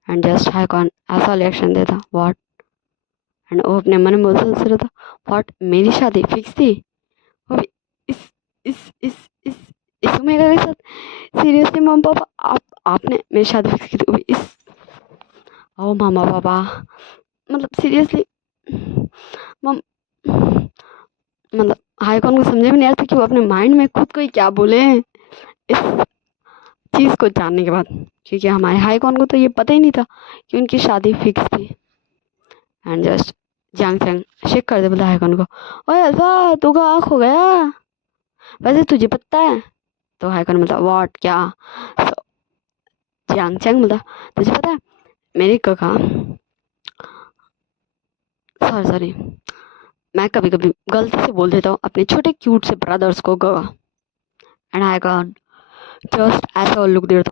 एंड जस्ट हाइकॉन ऐसा रिएक्शन देता व्हाट, एंड वो अपने मन में बोलता रहता व्हाट, मेरी शादी फिक्स थी, वो भी इस ओमेगा के साथ, सीरियसली मम पापा आपने मेरी शादी फिक्स की थी, वो भी इस, ओ मामा पापा, मतलब सीरियसली मम, मतलब हाइकॉन को समझ में नहीं आता कि वो अपने माइंड में खुद को ही क्या बोले इस चीज़ को जानने के बाद, क्योंकि हमारे हाइकॉन को तो ये पता ही नहीं था कि उनकी शादी फिक्स थी। And just Jiang Chang shake कर दे बोला हाइकॉन को, ओए अल्फा तू का आँख हो गया, वैसे तुझे पता है। तो हाइकॉन बोलता व्हाट क्या। so, जियांग चैंग बोलता तुझे पता है मेरे काका, सॉरी मैं कभी कभी गलती से बोल देता हूँ अपने छोटे क्यूट से ब्रदर्स को गगा। एंड हाइकॉन जस्ट ऐसा लुक देता,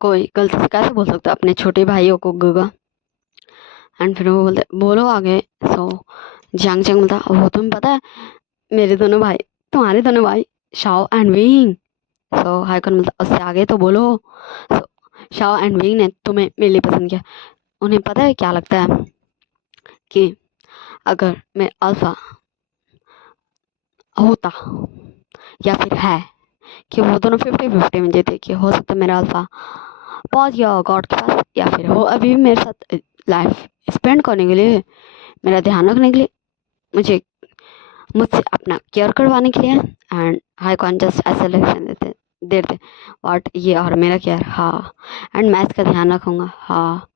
कोई गलती से कैसे बोल सकता है अपने छोटे भाइयों को गगा। एंड फिर वो बोलते बोलो आगे। सो जियांग चैंग बोलता वो तुम्हें पता है मेरे दोनों भाई, तुम्हारे दोनों भाई शाओ एंड विंग। सो हाइकॉन बोलता उससे आगे तो बोलो। सो शाओ एंड विंग ने तुम्हें मेरे लिए पसंद किया, उन्हें पता है क्या लगता है कि अगर मैं अल्फा होता या फिर है कि वो दोनों 50-50 में जीते, कि हो सकता है मेरा अल्फा पहुंच गया गॉड के पास, या फिर वो अभी भी मेरे साथ लाइफ स्पेंड करने के लिए, मेरा ध्यान रखने के लिए, मुझसे अपना केयर करवाने के लिए। एंड हाइकॉन जस्ट ऐसा रिएक्शन देते व्हाट, ये और मेरा केयर, हाँ, एंड मैं इसका ध्यान रखूंगा, हाँ।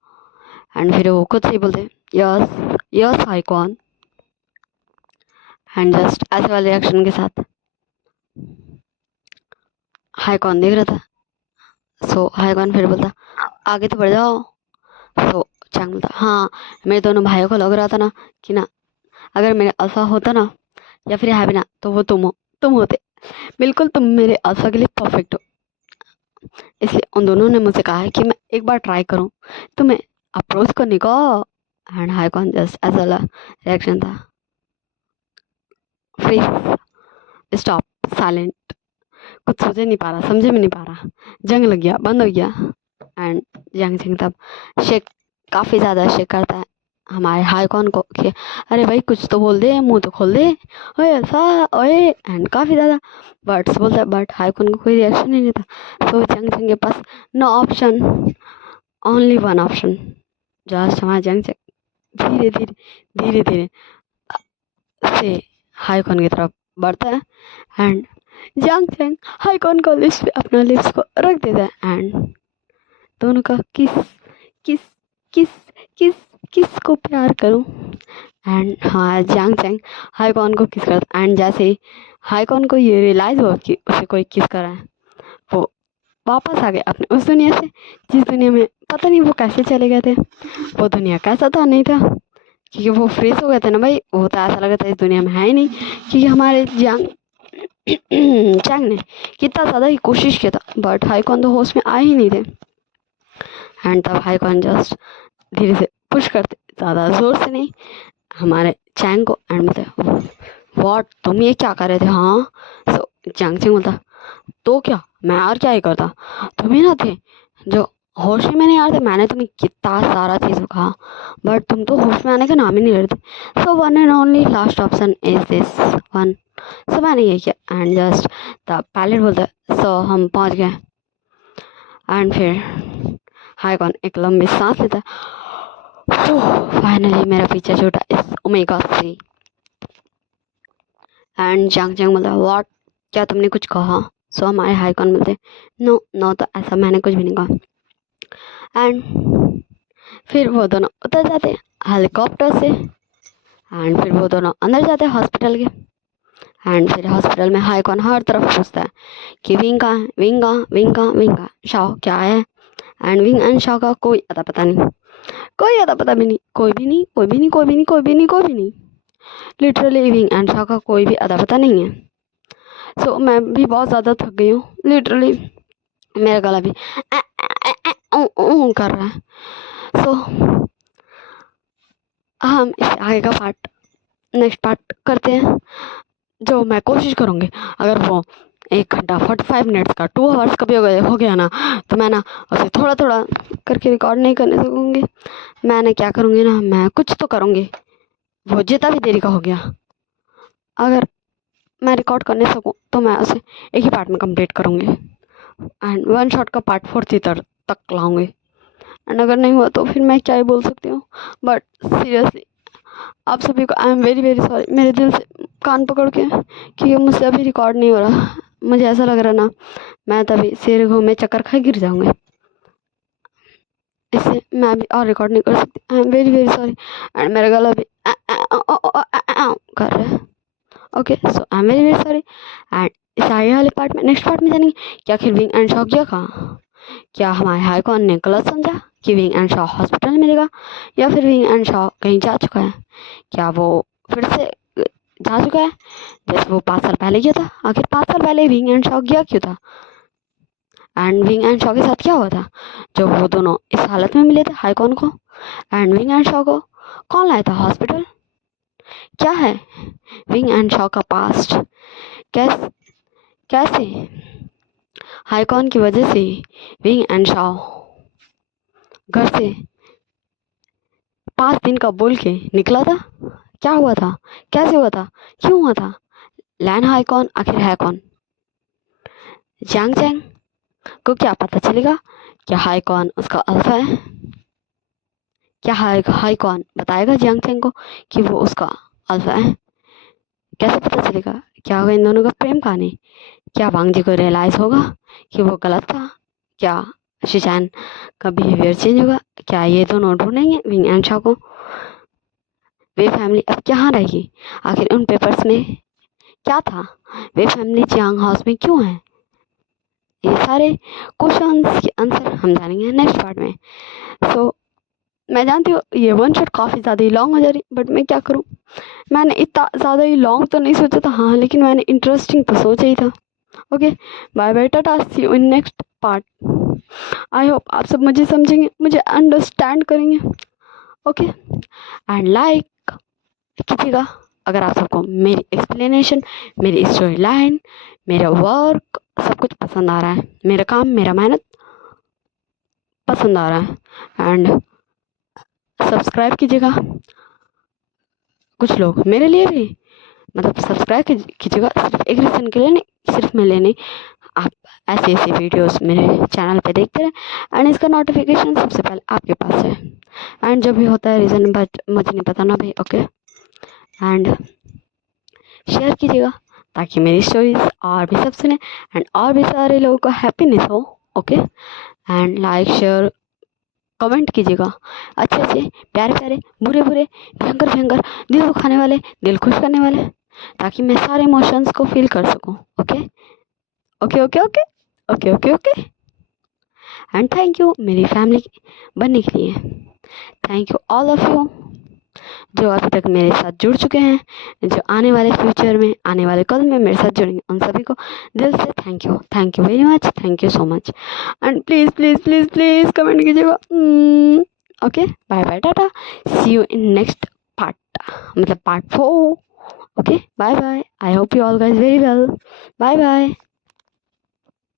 एंड फिर वो खुद से ही बोलते यस यस हाइकॉन। एंड जस्ट ऐसे वाले रिएक्शन के साथ हाइकॉन देख रहा था। सो हाइकॉन फिर बोलता आगे तो बढ़ जाओ। सो चैंग बोलता हाँ, मेरे दोनों भाइयों को लग रहा था ना कि ना अगर मेरे अल्फा होता ना या फिर है भी ना तो वो तुम होते, बिल्कुल तुम मेरे अल्फा के लिए परफेक्ट हो। इसलिए उन दोनों ने मुझसे कहा है कि मैं एक बार ट्राई करूं तुम्हें अप्रोच करने को। एंड हाइकॉन जस्ट ऐसा रिएक्शन था, फ्रीज, स्टॉप, साइलेंट, कुछ सोच नहीं पा रहा, समझ में नहीं पा रहा, जंग लग गया, बंद हो गया। एंड जंग सिंह तब शेक, काफ़ी ज़्यादा शेक करता है हमारे हाइकॉन को कि अरे भाई कुछ तो बोल दे, मुंह तो खोल दे, ओए अल्फा ओए। एंड काफ़ी ज़्यादा वर्ड्स बोलता है बट हाइकॉन को कोई रिएक्शन ही नहीं था। सो जंग सिंह के पास no option, only one option, just हमारा जंग सिंह धीरे धीरे धीरे धीरे से हाइकॉन की तरफ बढ़ता है। एंड जंग सिंह हाइकॉन को लिप्स पे अपना लिप्स को रख देता है। एंड दोनों का किस किस किस किस किस को प्यार करूं। एंड हाँ जियांग चैंग हाइकॉन को किस करता। एंड जैसे ही हाइकॉन को ये रियलाइज हुआ कि उसे कोई किस कर रहा है, वो वापस आ गए अपने उस दुनिया से जिस दुनिया में पता नहीं वो कैसे चले गए थे। वो दुनिया कैसा था नहीं था, क्योंकि वो फ्रीज हो गए थे ना भाई, वो तो ऐसा लगा था इस दुनिया में है ही नहीं, क्योंकि हमारे जियांग चैंग ने कितना ज़्यादा ही कोशिश किया था बट हाइकॉन तो होश में आए ही नहीं थे। एंड तब हाइकॉन जस्ट धीरे से पुश करते, ज़्यादा ज़ोर से नहीं, हमारे चैंग को। एंड बोलते वॉट तुम ये क्या कर रहे थे, हाँ। सो चैंग सिंह बोलता तो क्या, मैं और क्या ही करता, तुम ही ना थे जो होश में नहीं आ रहे थे, मैंने तुम्हें कितना सारा चीज़ कहा बट तुम तो होश में आने का नाम ही नहीं लेते। So one and only last option is this one. So मैंने ये किया। एंड जस्ट द पायलट बोलता सो हम पहुंच गए। एंड फिर हाइकॉन एक लंबी सांस लेता है, फाइनली मेरा पीछे छूटा इस ओमेगा से। एंड जंग जंग बोलता व्हाट, क्या तुमने कुछ कहा। सो हमारे हाई कौन बोलते नो नो, तो ऐसा मैंने कुछ भी नहीं कहा। एंड फिर वो दोनों उतर जाते हेलीकॉप्टर से, एंड फिर वो दोनों अंदर जाते हॉस्पिटल के। एंड फिर हॉस्पिटल में हाई कौन हर तरफ पूछता है कि विंग कहाँ है, विंग कहाँ, विंग कहाँ, विंग कहाँ, शाओ क्या है। एंड विंग एंड शाओ का कोई अता पता नहीं, कोई अता पता भी नहीं, कोई भी नहीं, कोई भी नहीं, कोई भी नहीं, कोई भी नहीं, कोई भी नहीं। लिटरली विंग एंड शाओ का कोई भी अता पता नहीं है। सो मैं भी बहुत ज़्यादा थक गई हूँ लिटरली, मेरा गला भी कर रहा है। सो हम इस आगे का पार्ट नेक्स्ट पार्ट करते हैं, जो मैं कोशिश करूँगी अगर वो 1 घंटा 45 मिनट्स का 2 आवर्स कभी हो गया ना, तो मैं ना उसे थोड़ा थोड़ा करके रिकॉर्ड नहीं करने सकूँगी। मैंने क्या करूँगी ना, मैं कुछ तो करूँगी, वो जितना भी देरी का हो गया अगर मैं रिकॉर्ड करने सकूँ तो मैं उसे एक ही पार्ट में कंप्लीट करूँगी, एंड 1 शॉट का पार्ट 40 तक लाऊंगी। एंड अगर नहीं हुआ तो फिर मैं क्या ही बोल सकती हूँ। बट सीरियसली आप सभी को I am very very sorry, मेरे दिल से कान पकड़ के, क्योंकि मुझसे अभी रिकॉर्ड नहीं हो रहा। मुझे ऐसा लग रहा ना मैं तभी सिर घूमे चक्कर खा गिर जाऊंगी, इससे मैं अभी और रिकॉर्ड नहीं कर सकती। I am very very sorry. And मेरा गला भी कर रहा है। Okay so I am very very sorry. And इस आगे वाले पार्ट में नेक्स्ट पार्ट में जानेंगे कि आखिर विंग एंड शॉ गया कहाँ। क्या हमारे हाई कौन ने गलत समझा कि विंग एंड शॉ हॉस्पिटल में मिलेगा, या फिर विंग एंड शॉ कहीं जा चुका है, क्या वो फिर से जा चुका है जैसे वो 5 साल पहले गया था। आखिर 5 साल पहले विंग एंड शॉ गया क्यों था, एंड विंग एंड शॉ के साथ क्या हुआ था जब वो दोनों इस हालत में मिले थे हाई कौन को, एंड विंग एंड शॉ को कौन लाया था हॉस्पिटल। क्या है विंग एंड शॉ का पास्ट, कैसे हाई कौन की वजह से विंग एंड शॉ घर से 5 दिन का बोल के निकला था। क्या हुआ था, कैसे हुआ था, क्यों हुआ था। लैन हाई कौन आखिर है कौन। जियांग चैंग को क्या पता चलेगा क्या हाई कौन उसका अल्फा है। क्या हाई कौन बताएगा जियांग चैंग को कि वो उसका अल्फा है। कैसे पता चलेगा, क्या होगा इन दोनों का प्रेम कहानी। क्या वांग जी को रियलाइज होगा कि वो गलत था, क्या शिचैन का बिहेवियर चेंज होगा, क्या ये दोनों ढूंढेंगे विंग एंड शॉ को। वे फैमिली अब कहाँ रहेगी, आखिर उन पेपर्स में क्या था, वे फैमिली जियांग हाउस में क्यों है। ये सारे क्वेश्चंस के आंसर हम जानेंगे नेक्स्ट पार्ट में। सो मैं जानती हूँ ये 1 शॉट काफ़ी ज़्यादा ही लॉन्ग हो जा रही, बट मैं क्या करूँ, मैंने इतना ज़्यादा ही लॉन्ग तो नहीं सोचा था, हाँ लेकिन मैंने इंटरेस्टिंग तो सोचा ही था। Okay bye bye Tata, see you in next part. I hope आप सब मुझे समझेंगे, मुझे अंडरस्टैंड करेंगे। ओके एंड लाइक कीजिएगा अगर आप सबको मेरी एक्सप्लेनेशन, मेरी स्टोरी लाइन, मेरा वर्क सब कुछ पसंद आ रहा है, मेरा काम मेरा मेहनत पसंद आ रहा है। एंड सब्सक्राइब कीजिएगा, कुछ लोग मेरे लिए भी मतलब सब्सक्राइब कीजिएगा, सिर्फ एक रीज़न के लिए नहीं, सिर्फ मेरे लिए नहीं, आप ऐसे ऐसे वीडियोस मेरे चैनल पे देखते रहें एंड इसका नोटिफिकेशन सबसे पहले आपके पास है। एंड जब भी होता है रीज़न बट मुझे नहीं पता ना भाई। ओके एंड शेयर कीजिएगा ताकि मेरी स्टोरीज और भी सब सुने एंड और भी सारे लोगों को हैप्पीनेस हो। Okay and like share comment कीजिएगा, अच्छे अच्छे प्यारे प्यारे बुरे बुरे भयंकर भयंकर दिल दुखाने वाले दिल खुश करने वाले, ताकि मैं सारे इमोशंस को फील कर सकूं। Okay okay okay okay okay okay okay and thank you मेरी फैमिली बनने के लिए। Thank you all of you जो अभी तक मेरे साथ जुड़ चुके हैं, जो आने वाले फ्यूचर में आने वाले कल में मेरे साथ जुड़ेंगे, उन सभी को दिल से thank you very much, thank you so much. And please please please please comment कीजिएगा। Okay bye bye Tata, see you in next part, मतलब part 4। Okay bye bye, I hope you all guys very well, bye bye.